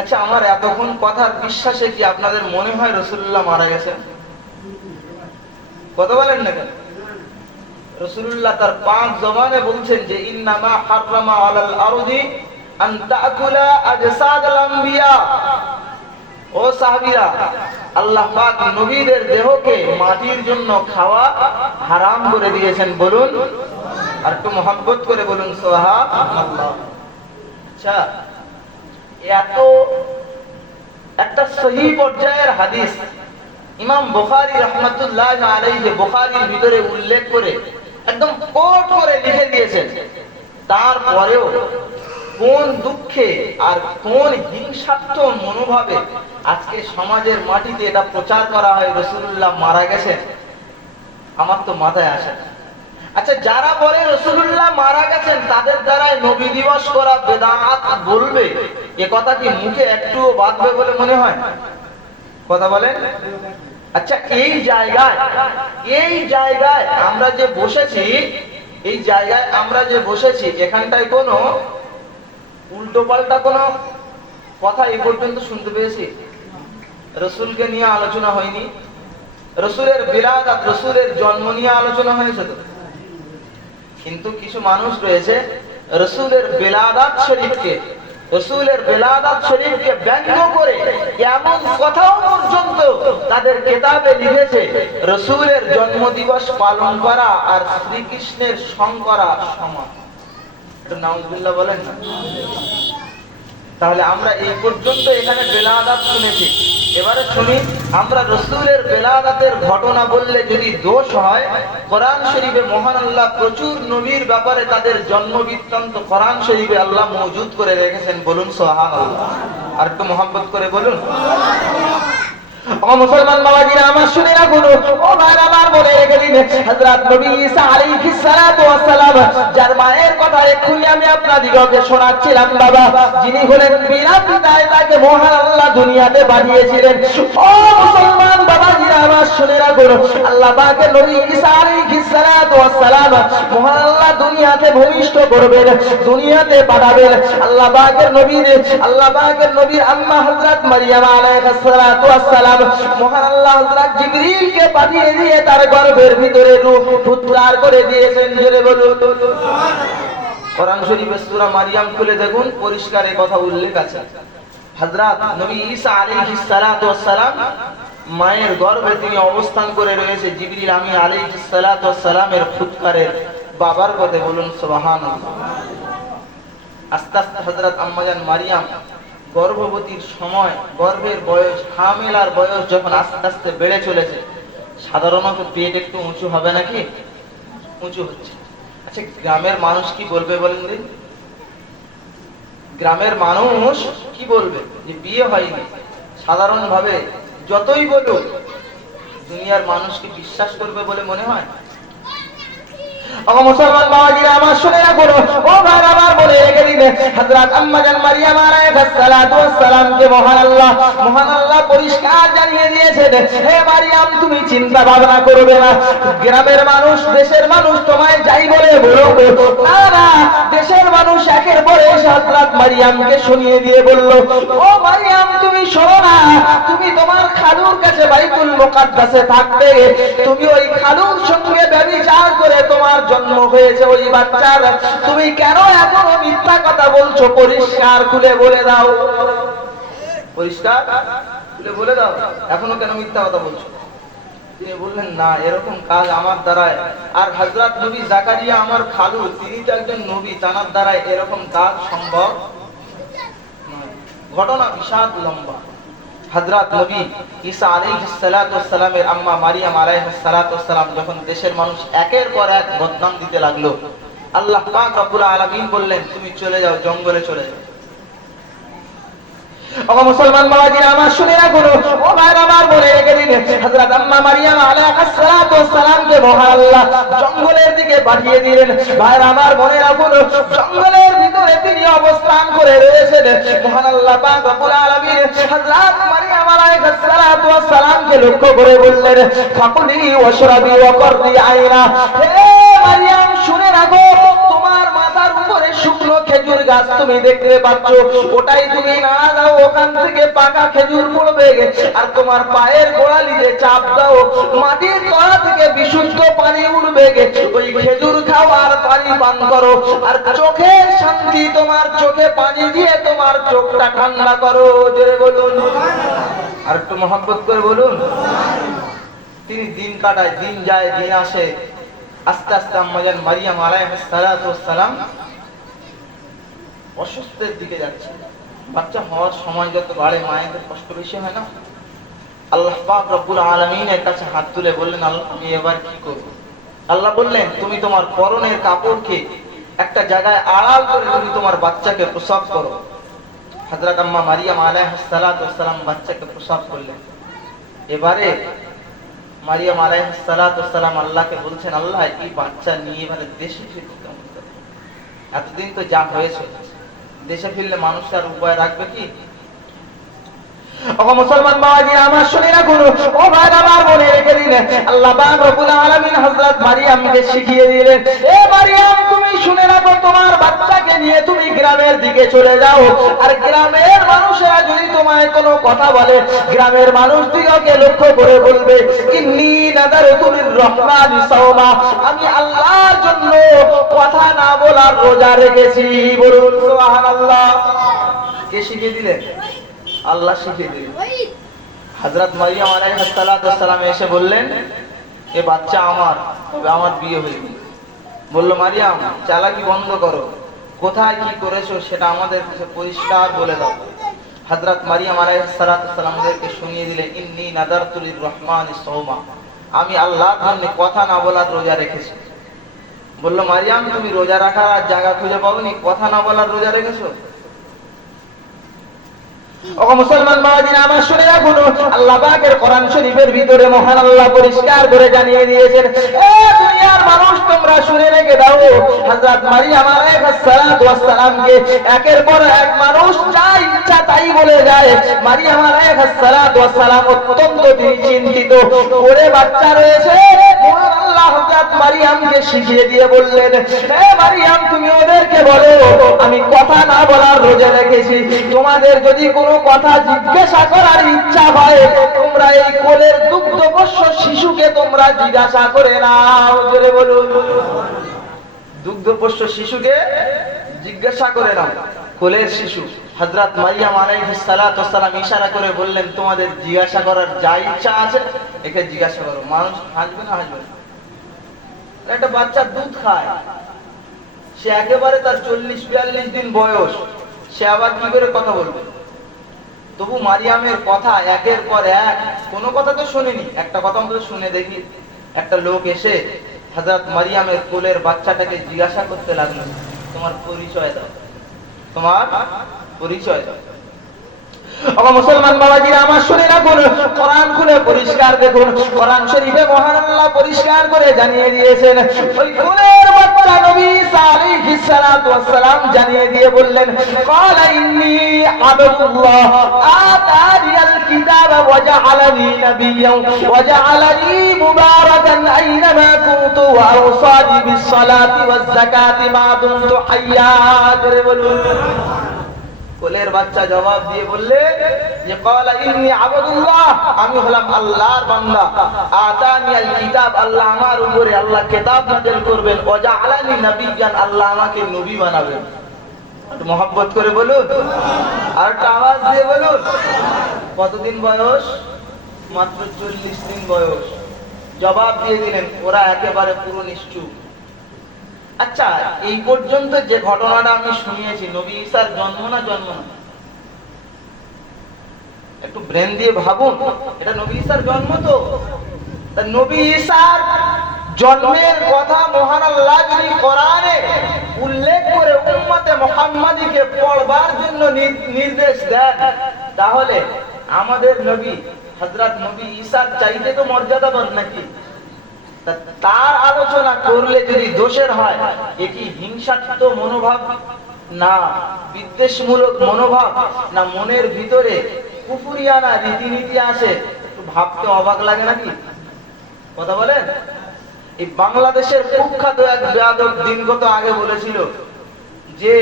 আচ্ছা, আমার এতক্ষণ কথার বিশ্বাসে কি আপনাদের মনে হয় রাসূলুল্লাহ মারা গেছেন? কথা বলেন না কেন? রাসূলুল্লাহ তার পাক জবানে বলছেন যে ইন্নামা হারামা আলাল আরদি আন তাকুলা আজসাদাল আম্বিয়া। ও সাহাবীরা, আল্লাহ পাক নবীদের দেহকে মাটির জন্য খাওয়া হারাম করে দিয়েছেন। বলুন, আর একটু মহব্বত করে বলুন সুবহানাল্লাহ। আচ্ছা, এত একটা সহিহ পর্যায়ের হাদিস ইমাম বুখারী রাহমাতুল্লাহ আলাইহি বুখারীর ভিতরে উল্লেখ করে একদম কোট করে লিখে দিয়েছেন, তারপরেও কোন দুঃখে আর কোন হিংসাত্মক মনোভাবে আজকে সমাজের মাটিতে এটা প্রচার করা হয় রাসূলুল্লাহ মারা গেছেন, আমার তো মাথায় আসে না। আচ্ছা, যারা বলে রাসূলুল্লাহ মারা গেছেন তাদের দ্বারাই নবী দিবস করা বেদাত বলবে, এ কথা কি মুখে একটুও বাঁধবে বলে মনে হয়? কথা বলেন। আচ্ছা, এই জায়গায় আমরা যে বসেছি, এই জায়গায় আমরা যে বসেছি, এখানটায় কোনো উল্টো পাল্টা কোনো কথা এই পর্যন্ত শুনতে পেয়েছি? রসুলকে নিয়ে আলোচনা হয়নি, রসুলের বিরাদাত, রসুলের জন্ম নিয়ে আলোচনা হয়েছে তো। কিন্তু কিছু মানুষ রয়েছে রসুলের বেলাদাত শরীফকে ব্যঙ্গ করে এমন কথাও পর্যন্ত তাদের কেতাবে লিখেছে, রসুলের জন্মদিবস পালন করা আর শ্রীকৃষ্ণের সং করা সমান। নাউজুবিল্লাহ বলেন না? তাহলে আমরা এই পর্যন্ত এখানে বেলাদাত শুনেছি, এবারে শুনি আমরা রসুলের বেলাদাতের ঘটনা বললে যদি দোষ হয়, কোরআন শরীফে মহান আল্লাহ প্রচুর নবীর ব্যাপারে তাদের জন্ম বৃত্তান্ত কোরআন শরীফে আল্লাহ মওজুদ করে রেখেছেন। বলুন সুবহানাল্লাহ, আর একটু মহব্বত করে বলুন। ও মুসলমান বাবাজিরা, আমার শুনে রাখুন, ও ভাই আমার মনে রেখে দিন, হযরত নবী ঈসা আলাইহিস সালাতু ওয়াস সালাম, যার মায়ের কথা এক্ষুনি আমি আপনাদিগকে শোনাচ্ছিলাম বাবা, যিনি হলেন বিনা পিতায় তাকে মহান আল্লাহ দুনিয়াতে পাঠিয়েছিলেন। ও মুসলমান বাবাজিরা, আমার শুনে রাখুন, আল্লাহ পাকের নবী ঈসা আলাইহিস সালাতু ওয়াস সালাম মহান আল্লাহ দুনিয়াতে ভূমিষ্ঠ করবেন, দুনিয়াতে পাঠাবেন। আল্লাহ পাকের নবীর আম্মা হযরত মারইয়াম আলাইহিস সালাতু ওয়াস সালাম মহান আল্লাহ হযরত জিবরিলকে পাঠিয়ে দিয়ে তার গর্ভের ভিতরে রূহ ফুৎকার করে দিয়েছেন। জোরে বলুন সুবহানাল্লাহ। কোরআন শরীফে সূরা মারইয়াম খুলে দেখুন, পরিষ্কার এই কথা উল্লেখ আছে। হযরত নবী ঈসা আলাইহিস সালাতু ওয়াস সালাম মায়ের গর্ভে তিনি অবস্থান করে রয়েছে, জিবরিল আমিন আলাইহিস সালাতু ওয়াস সালামের ফুৎকারের বাবার কথা। বলুন সুবহানাল্লাহ। আস্তে আস্তে হযরত আম্মাজান মারইয়াম গর্ভবতীর সময়, গর্ভের বয়স, হামিলার বয়স যখন আস্তে আস্তে বেড়ে চলেছে, সাধারণত পেট একটু উঁচু হবে নাকি? উঁচু হচ্ছে। আচ্ছা, গ্রামের মানুষ কি বলবে বলেন দিন? গ্রামের মানুষ কি বলবে? যে বিয়ে হয়নি, সাধারণ ভাবে যতই বলুক দুনিয়ার মানুষ কি বিশ্বাস করবে বলে মনে হয়? ও মুসলমান বাবাজিরা আমার শুনে রাখুন, ও ভাই আমার বলে রেখে দিন, হযরত আম্মা জান মারিয়াম আলাইহিস সালাতু ওয়াস সালামকে মহান আল্লাহ পরিষ্কার জানিয়ে দিয়েছেন, হে মারিয়াম তুমি চিন্তা ভাবনা করবে না। গ্রামের মানুষ দেশের মানুষ তোমায় যাই বলে বলুক, না না, দেশের মানুষ একের পর এক হযরত মারিয়ামকে শুনিয়ে দিয়ে বলল, ও মারিয়াম তুমি শোনো না, তুমি তোমার খালুর কাছে বাইতুল মুকাদ্দাসে থাকতে, তুমি ওই খালুর সঙ্গে ব্যভিচার করে তোমার জন্ম হয়েছে ওই বাচ্চার, তুমি কেন এখনো মিথ্যা কথা বলছো? পরিষ্কার খুলে বলে দাও, পরিষ্কার খুলে বলে দাও, এখনো কেন মিথ্যা কথা বলছো? তিনি বললেন, না, এরকম কাজ আমার দ্বারায়, আর হযরত নবী জাকারিয়া আমার খালু, তিনি তো একজন নবী, তার দ্বারায় এরকম কাজ সম্ভব নয়। ঘটনা বিশাল লম্বা। হযরত নবী ঈসা আলাইহিস সালাতু ওয়াস সালামের আম্মা মারিয়াম আলাইহিস সালাতু ওয়াস সালাম যখন দেশের মানুষ একের পর এক বদনাম দিতে লাগলো, আল্লাহ পাক রব্বুল আলামিন বললেন, তুমি চলে যাও, জঙ্গলে চলে যাও। ও মুসলমান বাবাজিরা আমার শুনে রাখুন, ও ভাই আমার বলে রেখে দিন, হযরত আম্মা মারিয়াম আলাইহিস সালাতু ওয়াস সালামকে মহান আল্লাহ জঙ্গলের দিকে পাঠিয়ে দিলেন। ভাই আমার মনে রাখুন, জঙ্গলের ভিতরে তিনি অবস্থান করে রয়েছেন। মহান আল্লাহ পাক রব্বুল আলামিন হযরত মারিয়াম আলাইহিস সালাতু ওয়াস সালামকে লক্ষ্য করে বললেন, ফাকুলি ওয়াশরাবি ওয়া করদি আইনা, হে মারিয়াম শুনে রাখো, তোমার মাথার উপরে শুকনো খেজুর গাছ তুমি দেখতে পাচ্ছ, ওটাই তুমি নাড়া দাও, ওখান থেকে পাকা খেজুর পড়বে, আর তোমার পায়ের গোড়ালিতে চাপ দাও, মাটির তলা থেকে বিশুদ্ধ পানি উঠবে, ওই খেজুর খাও আর পানি পান করো, আর চোখের শান্তি, তোমার চোখে পানি দিয়ে তোমার চোখটা ঠান্ডা করো। জোরে বলুন, আর একটু মহব্বত করে বলুন। তিনি দিন কাটায়, দিন যায়, দিন আসে। আস্তে আস্তে আম্মা জান মারিয়াম আলাইহিস সালাতু ওয়াস সালাম অসুস্থের দিকে যাচ্ছে। বাচ্চা হওয়ার সময় যত বাড়ে মায়েদের কষ্ট বেশি হয় না? আল্লাহ পাক রব্বুল আলামিনের কাছে হাত তুলে বললেন, আল্লাহ আমি এবার কি করব? আল্লাহ বললেন, তুমি তোমার পরনের কাপড়কে একটা জায়গায় আড়াল করে তুমি তোমার বাচ্চাকে প্রসব করো। হযরত আম্মা মারিয়াম আলাইহিস সালাতু ওয়াস সালাম বাচ্চাকে প্রসব করলেন। এবারে মারিয়াম আলাইহিস সালাতু ওয়াস সালাম আল্লাহকে বলছেন, আল্লাহ এই বাচ্চা নিয়ে এবারে দেশে ফিরতে কেমন করে? এতদিন তো যা হয়েছে, দেশে ফিরলে মানুষ আর উপায় রাখবে কি? ও মুসলমান বাবাজি আমার শুনে রাখুন, ও ভাই আমার মনে রেখে দিন, আল্লাহ পাক রব্বুল আলামিন হযরত মারিয়ামকে শিখিয়ে দিলেন, এ মারিয়াম তুমি শুনে রাখো, তোমার বাচ্চাকে নিয়ে তুমি গ্রামের দিকে চলে যাও, আর গ্রামের মানুষেরা যদি তোমায় কোনো কথা বলে, গ্রামের মানুষদিগকে লক্ষ্য করে বলবে, ইন্নী নাযারতু লির-রহমানি সাওমা, আমি আল্লাহর জন্য কথা না বলার রোজা রেখেছি। বলুন সুবহানাল্লাহ। কে শিখিয়ে দিলেন? আল্লাহ শিখিয়ে দিলেন। হযরত মারিয়াম আলাইহিস সালাতু ওয়াস সালাম এসে বললেন, এ বাচ্চা আমার, তবে আমার বিয়ে হয়নি। বলল, মারিয়াম চালাকি বন্ধ করো, কোথায় কি করেছো সেটা আমাদের কাছে পরিষ্কার বলে দাও। হযরত মারিয়াম আলাইহিস সালাতু ওয়াস সালাম ওদেরকে শুনিয়ে দিলেন, ইন্নী নাযারতু লির-রহমানি সাওমা, আমি আল্লাহর জন্য কথা না বলার রোজা রেখেছি। বলল, মারিয়াম তুমি রোজা রাখার আর জায়গা খুঁজে পাওনি, কথা না বলার রোজা রেখেছো? ও মুসলমান বাবাজি আমার শুনে রাখুন, আল্লাহ পাকের কোরআন শরীফের ভিতরে মহান আল্লাহ পরিষ্কার করে জানিয়ে দিয়েছেন, এ দুনিয়ার মানুষ তোমরা শুনে রেখে দাও, হযরত মারিয়াম আলাইহিস সালাতু ওয়াস সালামকে একের পর এক মানুষ যা ইচ্ছা তাই বলে যায়। মারিয়াম আলাইহিস সালাতু ওয়াস সালাম অত্যন্ত চিন্তিত, ওরে বাচ্চা রয়েছে। মহান আল্লাহ হযরত মারিয়ামকে শিখিয়ে দিয়ে বললেন, হে মারিয়াম তুমি ওদেরকে বলো আমি কথা না বলার রোজা রেখেছি, তোমাদের যদি কোনো কথা জিজ্ঞাসা করার ইচ্ছা হয় তোমরা এই কোলের দুগ্ধপোষ্য শিশুকে তোমরা জিজ্ঞাসা করে নাও। জোরে বলুন, দুগ্ধপোষ্য শিশুকে জিজ্ঞাসা করে নাও। কোলের শিশু হযরত মারিয়াম আলাইহিস সালাতু ওয়াস সালাম ইশারা করে বললেন, তোমাদের জিজ্ঞাসা করার যা ইচ্ছা আছে একে জিজ্ঞাসা করো। মানুষ হাসবে না? হাসবে না? একটা বাচ্চা দুধ খায়, সে একেবারে তার 40-42 দিন বয়স, সে আবার কি করে কথা বলবে? তবু মারিয়ামের কথা একের পর এক, কোনো কথা তো শুনিনি, একটা কথা আমরা শুনে দেখি। একটা লোক এসে হযরত মারিয়ামের কোলের বাচ্চাটাকে জিজ্ঞাসা করতে লাগলো, তোমার পরিচয় দাও, তোমার পরিচয় দাও। ও মুসলমান বাবাজিরা আমার শুনে রাখুন, কোরআন খুলে পরিষ্কার দেখুন, কোরআন শরীফে মহান আল্লাহ পরিষ্কার করে জানিয়ে দিয়েছেন। ওই কোলের বাচ্চা নবী ঈসা আলাইহিস সালাতু ওয়াস সালাম জানিয়ে দিয়ে বললেন, ক্বালা ইন্নী আবদুল্লাহ আতানিয়াল কিতাবা ওয়া জাআলানি নাবিয়্যান ওয়া জাআলানি মুবারাকান আইনামা কুনতু ওয়া আওসানি বিস সালাতি ওয়াজ যাকাতি মা দুমতু হাইয়া। করে বলুন। কোলের বাচ্চা জবাব দিয়ে বললে যে ক্বালা ইন্নী আবদুল্লাহ, আমি হলাম আল্লাহর বান্দা, আতানিয়াল কিতাব, আল্লাহ আমার উপরে আল্লাহ কিতাব নাযিল করবেন, ওয়া জাআলানি নাবিয়্যান, আল্লাহ আমাকে নবী বানাবেন। একটু মহব্বত করে বলুন, আর একটা আওয়াজ দিয়ে বলুন। কতদিন বয়স? মাত্র 40 দিন বয়স। জবাব দিয়ে দিলেন, ওরা একেবারে পুরো নিশ্চুপ। আচ্ছা, এই পর্যন্ত যে ঘটনাটা আমি শুনিয়েছি, নবী ঈসার জন্ম না জন্ম না? একটু ব্রেন দিয়ে ভাবুন, এটা নবী ঈসার জন্ম তো। তা নবী ঈসার জন্মের কথা মহান আল্লাহ যদি কোরআনে উল্লেখ করে উম্মতে মুহাম্মাদীকে পড়বার জন্য নির্দেশ দেন, তাহলে আমাদের নবী হযরত নবী ঈসার চাইতে তো মর্যাদাবান নাকি? তার আলোচনা করলে যদি দোষের হয়, এ কি হিংসাত্মক মনোভাব না বিদ্বেষমূলক মনোভাব, না মনের ভিতরে কুফরিয়ানা রীতিনীতি আসে? একটু ভাবতে অবাক লাগে নাকি? কথা বলেন। এই বাংলাদেশের কুখ্যাত এক বেয়াদব দিনগত আগে বলেছিল যে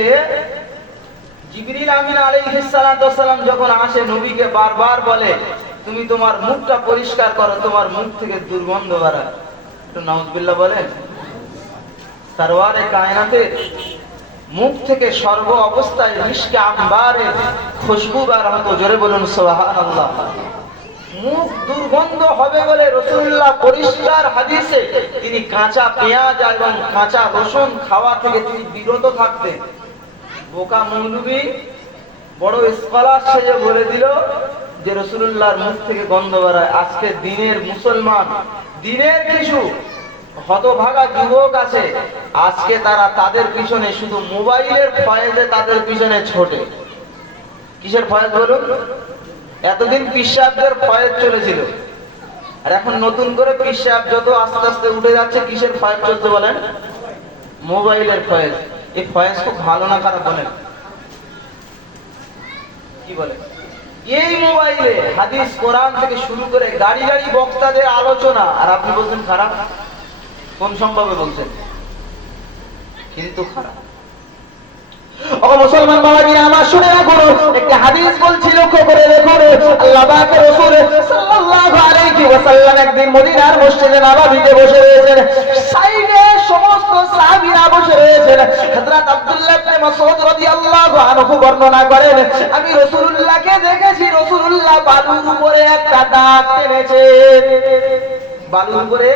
জিবরিল আমিন আলাইহিস সালাতু ওয়াস সালাম যখন আসে, নবীকে বারবার বলে, তুমি তোমার মুখটা পরিষ্কার করো, তোমার মুখ থেকে দুর্গন্ধ বেরোয়। একটু নাউজুবিল্লাহ বলেন। সরওয়ারে কায়নাতের মুখ থেকে সর্ব অবস্থায় মিশকে আম্বারের খুশবু বের হতো। জোরে বলুন সুবহানাল্লাহ। মুখ দুর্গন্ধ হবে বলে রাসূলুল্লাহ পরিষ্কার হাদিসে তিনি কাঁচা পেঁয়াজ এবং কাঁচা রসুন খাওয়া থেকে তিনি বিরত থাকতেন। বোকা মৌলবি বড় স্কলার সেজে বলে দিল যে রাসূলুল্লাহর মুখ থেকে গন্ধ বেরোয়। আজকে দিনের মুসলমান, দিনের কিছু হতভাগা যুবক আছে, আজকে তারা তাদের পিছনে শুধু মোবাইলের ফয়েজে তাদের পিছনে ছোটে। কিসের ফয়েজ বলুন? এতদিন পিশাবদের ফয়েজ চলেছিল, আর এখন নতুন করে পিশাব যত আস্তে আস্তে উঠে যাচ্ছে, কিসের ফয়েজ চলছে বলেন? মোবাইলের ফয়েজ। এই ফয়েজ খুব ভালো না খারাপ বলেন? কি বলে? এই মোবাইলে হাদিস কোরআন থেকে শুরু করে গাড়ি গাড়ি বক্তাদের আলোচনা, আর আপনি বলছেন খারাপ? কোন সম্ভবে বলছেন? কিন্তু খারাপ। ও মুসলমান বাবাজিরা আমার শুনে রাখুন, একটা হাদিস বলছি, লক্ষ্য করে দেখুন। আল্লাহ পাকের রাসূল সাল্লাল্লাহু আলাইহি ওয়াসাল্লাম একদিন মদিনার মসজিদে নববীতে বসে রয়েছেন, সাইডে সমস্ত সাহাবীরা বসে রয়েছেন। হযরত আব্দুল্লাহ ইবনে মাসউদ রাদিয়াল্লাহু আনহু বর্ণনা করেন, আমি রাসূলুল্লাহকে দেখেছি, রাসূলুল্লাহ বালুর উপরে একটা দাগ টেনেছেন। বালুর উপরে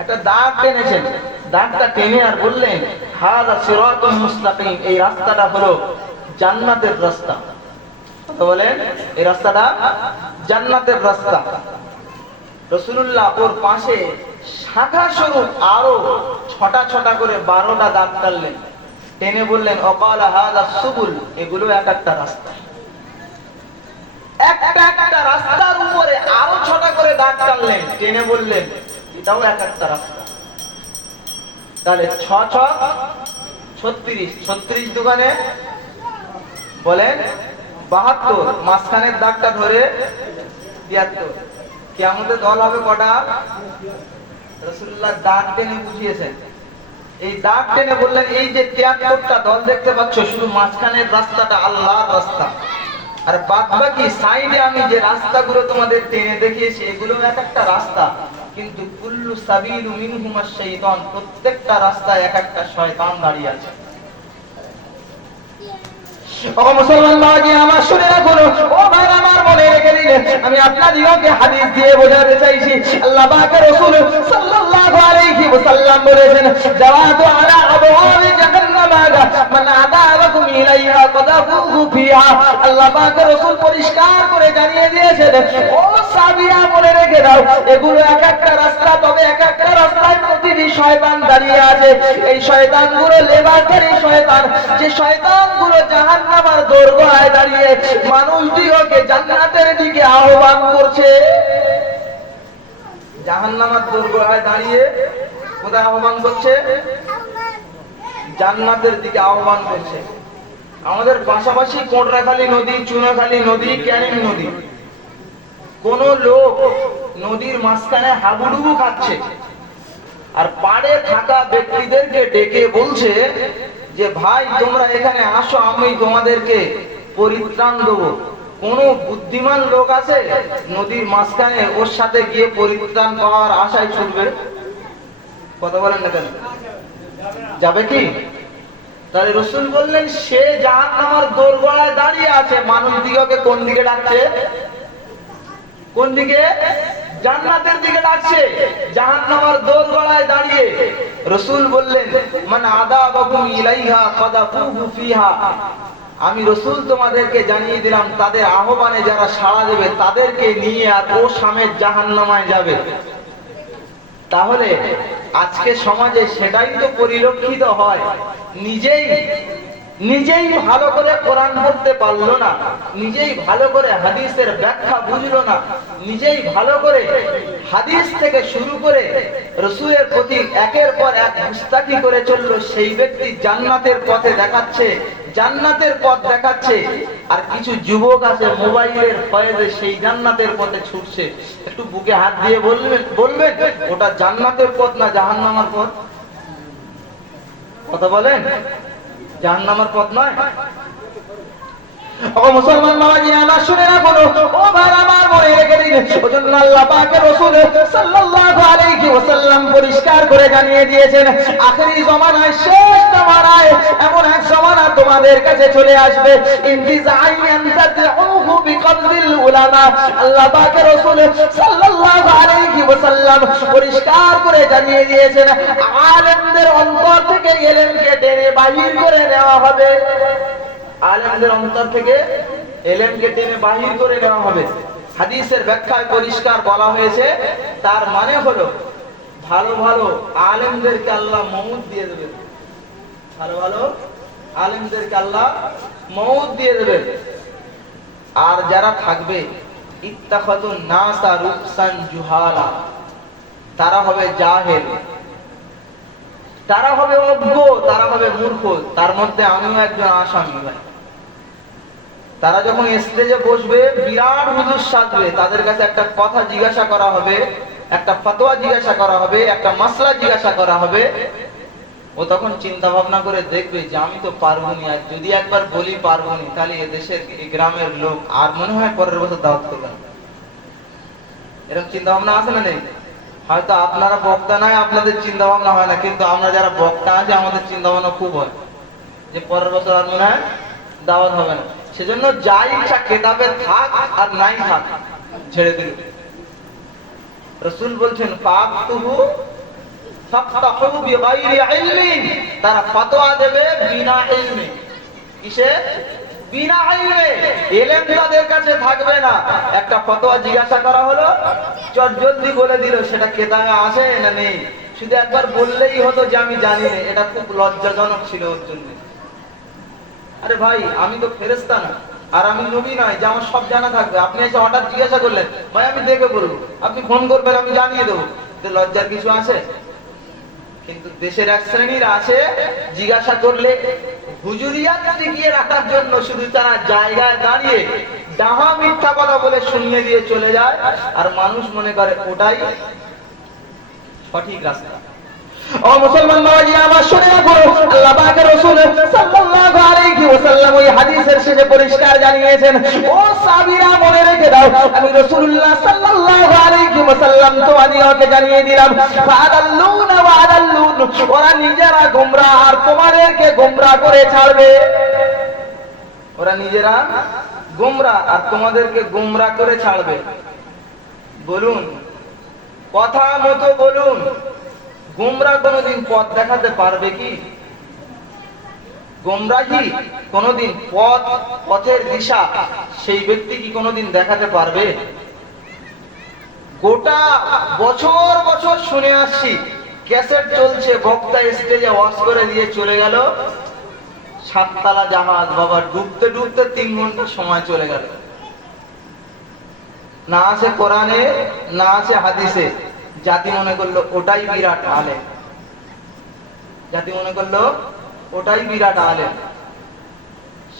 একটা দাগ টেনেছেন। দাগটা টেনে আর বললেন, হাযা সিরাতুল মুস্তাকিম, এই রাস্তাটা হলো জান্নাতের রাস্তা। তো বলেন, এই রাস্তাটা জান্নাতের রাস্তা। রাসূলুল্লাহ ওর পাশে শাখা স্বরূপ আরো ছটা ছটা করে 12টা দাগ টানলেন, টেনে বললেন, ওয়াকালা হাযা সুবুল, এগুলো এক একটা রাস্তা। একটা একটা রাস্তার উপরে আরো ছটা করে দাগ টানলেন, টেনে বললেন, এটাও এক একটা রাস্তা। তাহলে 6 6 36, 36 দোকানে বলেন 72, মাঝখানের দাগটা ধরে 73। কিয়ামতে দল হবে কটা? রাসূলুল্লাহ দাগ টেনে বুঝিয়েছেন। এই দাগ টেনে বললেন, এই যে 73টা দল দেখতে পাচ্ছ, শুধু মাঝখানের রাস্তাটা আল্লাহর রাস্তা, আর বাদবাকি সাইডে আমি যে রাস্তাগুলো তোমাদের টেনে দেখিয়েছি, এগুলো এক একটা রাস্তা। কিন্তু কুল্লু সাবিলু মিনহুমা শাইতান, প্রত্যেকটা রাস্তায় এক একটা শয়তান দাঁড়িয়ে আছে। ও মুসলমান বাবাজি আমার শুনে রাখুন, ও ভাই আমার মনে রেখে দিন, আমি আপনাদেরকে হাদিস দিয়ে বোঝাতে চাইছি। আল্লাহ পাকের রাসূল সাল্লাল্লাহু আলাইহি ওয়াসাল্লাম বলেছেন, জাওয়াতু আলা আবওয়াবি জাহান্নাম মান আদাবাকুম ইলাইহা কাদাফু ফিহা। আল্লাহ পাকের রাসূল পরিষ্কার করে জানিয়ে দিয়েছেন, ও সাহাবীরা মনে রেখে দাও, এগুলো এক একটা রাস্তা, তবে এক একটা রাস্তায় প্রতিটি শয়তান দাঁড়িয়ে আছে। এই শয়তানগুলো লেবাসধারী শয়তান, যে শয়তানগুলো জাহান্নামের দোরগোড়ায় দাঁড়িয়ে মানুষদিগকে জান্নাতের দিকে আহ্বান করছে। জাহান্নামের দোরগোড়ায় দাঁড়িয়ে কোথায় আহ্বান করছে? জান্নাতের দিকে আহ্বান করছে। আমাদের পাশাপাশি কোটরাখালী নদী, চুনাখালী নদী, ক্যানিং নদী, কোন লোক নদীর মাঝখানে হাবুডুবু খাচ্ছে আর পাড়ে থাকা ব্যক্তিদেরকে ডেকে বলছে যে ভাই তোমরা এখানে আসো, আমি তোমাদেরকে পরিত্রাণ দেবো। কোন বুদ্ধিমান লোক আছে নদীর মাঝখানে ওর সাথে গিয়ে পরিত্রাণ পাওয়ার আশায় ছুটবে? কথা বলেন না কেন? যাবে কি? তাহলে রসুল বললেন সে জাহান্নামের দোরগোড়ায় দাঁড়িয়ে আছে, মানুষ দিগকে কোন দিকে ডাকছে? কোন দিকে? জান্নাতের দিকে ডাকছে। জাহান্নামের দোরগোড়ায় দাঁড়িয়ে রসুল বললেন মান আদাবাকুম ইলাইহা ফাদাফুহু ফিহা, আমি রসুল তোমাদেরকে জানিয়ে দিলাম তাদের আহ্বানে যারা সাড়া দেবে তাদেরকে নিয়ে আর ও সামেত জাহান্নামায় যাবে। তাহলে আজকে সমাজে সেটাই তো পরিলক্ষিত হয়। নিজেই ভালো করে কোরআন পড়তে পারলো না, নিজেই ভালো করে হাদিসের ব্যাখ্যা বুঝলো না, নিজেই ভালো করে হাদিস থেকে শুরু করে রাসূলের প্রতি একের পর এক মুস্তাকি করে চললো, সেই ব্যক্তি জান্নাতের পথে দেখাচ্ছে, জান্নাতের পথ দেখাচ্ছে। আর কিছু যুবক আছে মোবাইলের ফয়েজে সেই জান্নাতের পথে ছুটছে। একটু বুকে হাত দিয়ে বলবেন ওটা জান্নাতের পথ না জাহান্নামের পথ? কথা বলেন, জাহান্নামের পথ নয়। ও মুসলমান বাবাজি আমার শুনে রাখুন, ও ভাই আমার মনে রেখে দিন, ওজন্য আল্লাহ পাকের রাসূল সাল্লাল্লাহু আলাইহি ওয়াসাল্লাম পরিষ্কার করে জানিয়ে দিয়েছেন আখেরি জামানায়, শেষ জামানায় এমন এক জামানা তোমাদের কাছে চলে আসবে ইনতিজাইয়ান তাদউহু বিকবদিল উলামা। আল্লাহ পাকের রাসূল সাল্লাল্লাহু আলাইহি ওয়াসাল্লাম পরিষ্কার করে জানিয়ে দিয়েছেন আলেমদের অন্তর থেকে ইলমকে টেনে বাহির করে নেওয়া হবে। আলেমদের অন্তর থেকে ইলমকে টেনে বাহির করে নেওয়া হবে। হাদিসের ব্যাখ্যায় পরিষ্কার বলা হয়েছে, তার মানে হলো ভালো ভালো আলেমদেরকে আল্লাহ মওত দিয়ে দেবেন, ভালো ভালো আলেমদেরকে আল্লাহ মওত দিয়ে দেবেন। আর যারা থাকবে ইত্তাখাযুন নাসা রুকসান জুহালা, তারা হবে জাহেল, তারা হবে অজ্ঞ, তারা হবে মূর্খ। তার মধ্যে আমিও একজন আসামি ভাই। তারা যখন স্টেজে বসবে বিরাট হুজুর সাজবে, তাদের কাছে একটা কথা জিজ্ঞাসা করা হবে, একটা ফতোয়া জিজ্ঞাসা করা হবে, একটা মাসলা জিজ্ঞাসা করা হবে। ও তখন চিন্তা ভাবনা করে দেখবে যে আমি তো পারবনি, আর যদি একবার বলি পারবনি তাহলে এদেশের এই গ্রামের লোক আর মনে হয় পরের বছর দাওয়াত করবেন। এরকম চিন্তা ভাবনা আছে না নেই? হয়তো আপনারা বক্তা নয়, আপনাদের চিন্তা ভাবনা হয় না, কিন্তু আমরা যারা বক্তা আছে আমাদের চিন্তা ভাবনা খুব হয় যে পরের বছর আর মনে হয় দাওয়াত হবে না। সেজন্য যা ইচ্ছা কেতাবে থাক আর নাই থাক ছেড়ে দিল। রাসূল বলছেন ফাকতুহু ফাফতাহু বিগাইরি ইলমিন, তারা ফতোয়া দেবে বিনা ইলমে। কিসে? বিনা ইলমে। ইলম তাদের কাছে থাকবে না। একটা ফতোয়া জিজ্ঞাসা করা হলো, চট জলদি বলে দিল সেটা কেতাবে আছে না নেই, শুধু একবার বললেই হতো যে আমি জানি না। এটা খুব লজ্জাজনক ছিল ওর জন্য। আরে ভাই আমি তো ফেরেশতা না আর আমি নবী নয় যে আমার সব জানা থাকবে। আপনি এসে হঠাৎ জিজ্ঞাসা করলেন, ভাই আমি দেখে বলবো, আপনি ফোন করবেন আমি জানিয়ে দেবো, লজ্জার কিছু আছে? কিন্তু দেশের এক শ্রেণীর আছে জিজ্ঞাসা করলে হুজুরিয়াত টিকিয়ে রাখার জন্য শুধু তারা জায়গায় দাঁড়িয়ে ডাহা মিথ্যা কথা বলে শুনিয়ে দিয়ে চলে যায়, আর মানুষ মনে করে ওটাই সঠিক রাস্তা। ও মুসলমান বাবাজি আমার শুনে রাখুন, আল্লাহ পাকের রাসূল সাল্লাল্লাহু আলাইহি ওয়াসাল্লাম ওই হাদিসের শেষে পরিষ্কার জানিয়েছেন, ও সাহাবীরা মনে রেখে দাও আমি রাসূলুল্লাহ সাল্লাল্লাহু আলাইহি ওয়াসাল্লাম তোমাদেরকে জানিয়ে দিলাম ফাদাল্লুনা ওয়া আদাল্লুন, ওরা নিজেরা গোমরাহ আর তোমাদেরকে গোমরাহ করে ছাড়বে। ওরা নিজেরা গোমরাহ আর তোমাদেরকে গোমরাহ করে ছাড়বে। বলুন, কথা মতো বলুন, গোমরা কোনদিন পথ দেখাতে পারবে কি? গোমরাহি কোনদিন পথের দিশা সেই ব্যক্তি কি কোনদিন দেখাতে পারবে? গোটা বছর বছর শুনে আসছি ক্যাসেট চলছে, বক্তা স্টেজে ওয়াজ করে দিয়ে চলে গেল। 7 তলা জাহাজ বাবা ডুবতে ডুবতে 3 ঘন্টা সময় চলে গেল। না আছে কোরআনে, না আছে হাদিসে। জাতি মনে করলো ওটাই বিরাট আলেম, জাতি মনে করলো ওটাই বিরাট আলেম।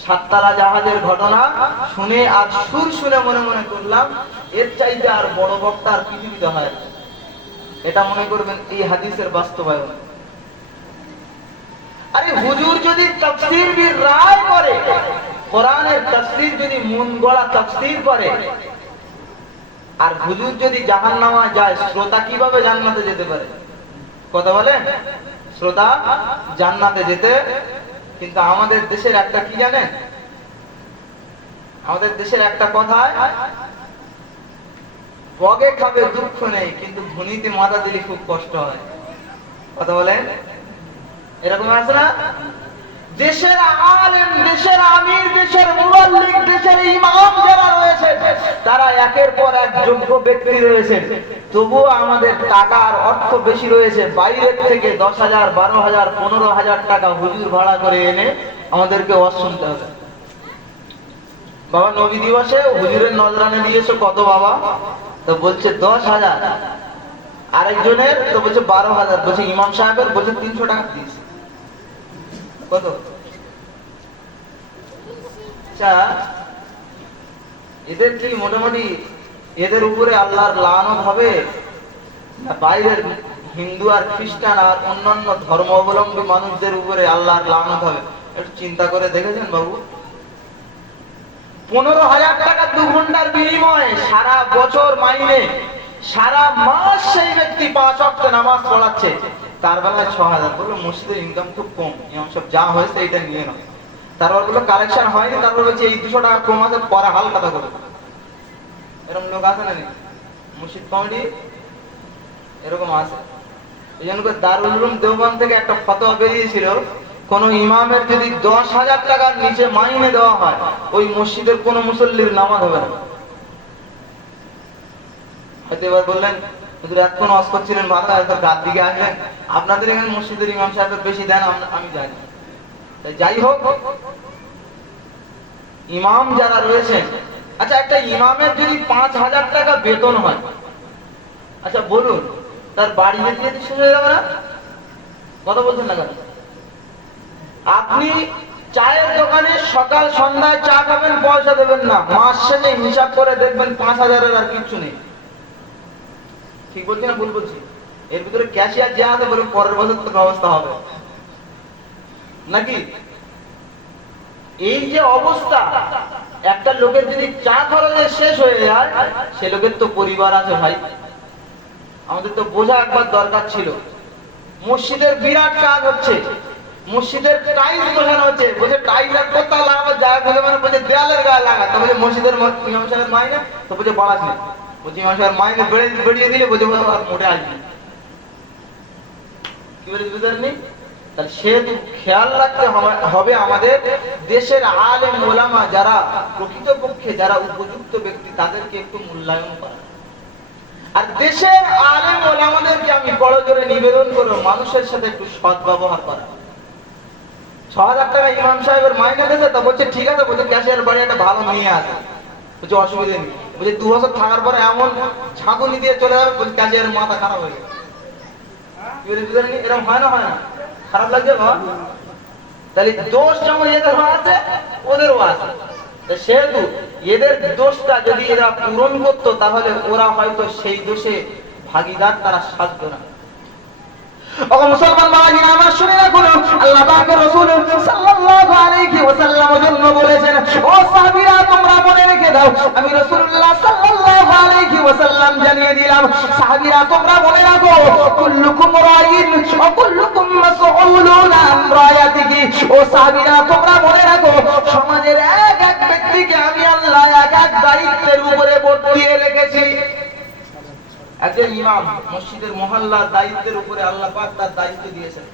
7 তলা জাহাজের ঘটনা শুনে আর সুর শুনে মনে মনে করলাম এর চাইতে আর বড় বক্তা আর পৃথিবীতে হয় না। এটা মনে করবেন এই হাদিসের বাস্তবায়ন। আরে হুজুর যদি তাফসীর বির রায় করে, কোরআনের তাফসীর যদি মন গড়া তাফসীর করে, আর হুজুর যদি জাহান্নামে যায়, শ্রোতা কিভাবে জান্নাতে যেতে পারে? কথা বলেন, শ্রোতা জান্নাতে যেতে। কিন্তু আমাদের দেশের একটা কি জানেন, আমাদের দেশের একটা কথায় বগে খাবে দুঃখ নেই, কিন্তু ধনীতে মাথা দিলে খুব কষ্ট হয়। কথা বলেন, এরকম আছে না? দেশের আলেম, দেশের আমির, দেশের মুবাল্লিগ, দেশের ইমাম যারা রয়েছে তারা একের পর এক যোগ্য ব্যক্তি রয়েছে, তবুও আমাদের টাকার অর্থ বেশি রয়েছে। বাইরের থেকে 10,000, 12,000, 15,000 টাকা হুজুর ভাড়া করে এনে আমাদেরকে ওয়াজ শুনতে হবে। বাবা নবী দিবসে হুজুরের নজরানে দিয়েছো কত বাবা? তো বলছে 10,000। আরেকজনের তো বলছে 12,000। বলছে ইমাম সাহেবের বলছে 300 টাকা দিয়েছে। কত? আচ্ছা, এদের কি মোটামুটি এদের উপরে আল্লাহর লানত হবে, না বাইরের হিন্দু আর খ্রিস্টান আর অন্যান্য ধর্ম অবলম্বী মানুষদের উপরে আল্লাহর লানত হবে? একটু চিন্তা করে দেখেছেন বাবু? 15,000 টাকা 2 ঘন্টার বিনিময়ে সারা বছর মাইনে, সারা মাস সেই ব্যক্তি 5 ওয়াক্ত নামাজ পড়াচ্ছে, তার বেলায় 6,000। বললো মসজিদের ইনকাম খুব কম, ইমাম সাহেব যা হয়েছে এটা নিয়ে নাও। তারপর বললো কালেকশন হয়নি, তারপর বলছে এই 200 টাকা কম আছে, পরে হালখাতা করে। এরকম লোক আছে না? মসজিদ কমিটি এরকম আছে। এই জন্য দারুল উলুম দেওবন্দ থেকে একটা ফতোয়া বেরিয়েছিল, কোন ইমামের যদি 10,000 টাকার নিচে মাইনে দেওয়া হয়, ওই মসজিদের কোন মুসল্লির নামাজ হবে না। হয়তো এবার বললেন হুজুর এতক্ষণ ওয়াজ করছিলেন, ভালো রাত দিকে আসলেন, আপনাদের এখানে মসজিদের ইমাম সাহেবের বেশি দেন, আমি জানি। যাই হোক, ইমাম যারা রয়েছেন, আচ্ছা একটা ইমামের যদি 5,000 টাকা বেতন হয়, আচ্ছা বলুন তার বাড়ি যেতে শেষ হয়ে যাবে না? কথা বলছেন না কেন? আপনি চায়ের দোকানে সকাল সন্ধ্যায় চা খাবেন, পয়সা দেবেন না, মাস শেষে হিসাব করে দেখবেন 5,000-এর আর কিচ্ছু নেই। ঠিক বলছি না ভুল বলছি? এর ভিতরে ক্যাশিয়ার যে আছে বলে পরের বছর তো ব্যবস্থা হবে নাকি? এই যে অবস্থা, একটা লোকের যদি চা খরচে শেষ হয়ে যায়, সে লোকের তো পরিবার আছে ভাই। আমাদের তো বোঝা একবার দরকার ছিল। মসজিদের বিরাট কাজ হচ্ছে, মসজিদের টাইলস বসানো হচ্ছে। বলছে টাইলস আর কোথাও লাগাবো, জায়গা খুঁজে মানে বলছে দেয়ালের গায়ে লাগা। তো বলছে মসজিদের ইমাম সাহেবের মাইনে, তো বলছে বাড়াস না। বলছে ইমাম সাহেবের মাইনে বেড়িয়ে দিলে বলছে আর মোটে আসবি। কি বলে বুঝলেন? তাহলে সেহেতু খেয়াল রাখতে হবে আমাদের দেশের আলেম ওলামা যারা প্রকৃতপক্ষে যারা উপযুক্ত ব্যক্তি, তাদেরকে একটু মূল্যায়ন করা। আর দেশের আলেম ওলামাদেরকে আমি বড় জোরে নিবেদন করব, মানুষের সাথে একটু সৎ ব্যবহার করা। 6,000 টাকা ইমাম সাহেবের মাইনে দিয়েছে, তো বলছে ঠিক আছে, বলছে ক্যাশিয়ার বাড়ি একটা ভালো মেয়ে আছে, বলছে অসুবিধা নেই। বলছে 2 বছর থাকার পরে এমন ছাঁকুনি দিয়ে চলে যাবে, বলছে ক্যাশিয়ারের মাথা খারাপ হয়ে গেছে। এরকম হয় না? হয় না? খারাপ লাগছে বাবা? তাহলে দোষ যেমন এদের আছে, ওদেরও আছে। সেহেতু এদের দোষটা যদি এরা পূরণ করতো, তাহলে ওরা হয়তো সেই দোষে ভাগীদার তারা সাজতো না। ও মুসলমান ভাইরা আমার শুনে রাখুন, আল্লাহ পাকের রাসূল সাল্লাল্লাহু আলাইহি ওয়াসাল্লাম জন্য বলেছেন, ও সাহাবীরা তোমরা মনে রেখে দাও, আমি রাসূলুল্লাহ সাল্লাল্লাহু আলাইহি ওয়াসাল্লাম জানিয়ে দিলাম, সাহাবীরা তোমরা মনে রাখো, কুল্লুকুম রাইন ওয়া কুল্লুকুম মাসউলুন আন রায়াতিহি। ও সাহাবীরা তোমরা মনে রাখো, সমাজের এক এক ব্যক্তিকে আমি আল্লাহ এক এক দায়িত্বের উপরে বর্তিয়ে রেখেছি। একজন ইমাম মসজিদের মহল্লার দায়িত্বের উপরে আল্লাহ পাক তার দায়িত্ব দিয়েছেন।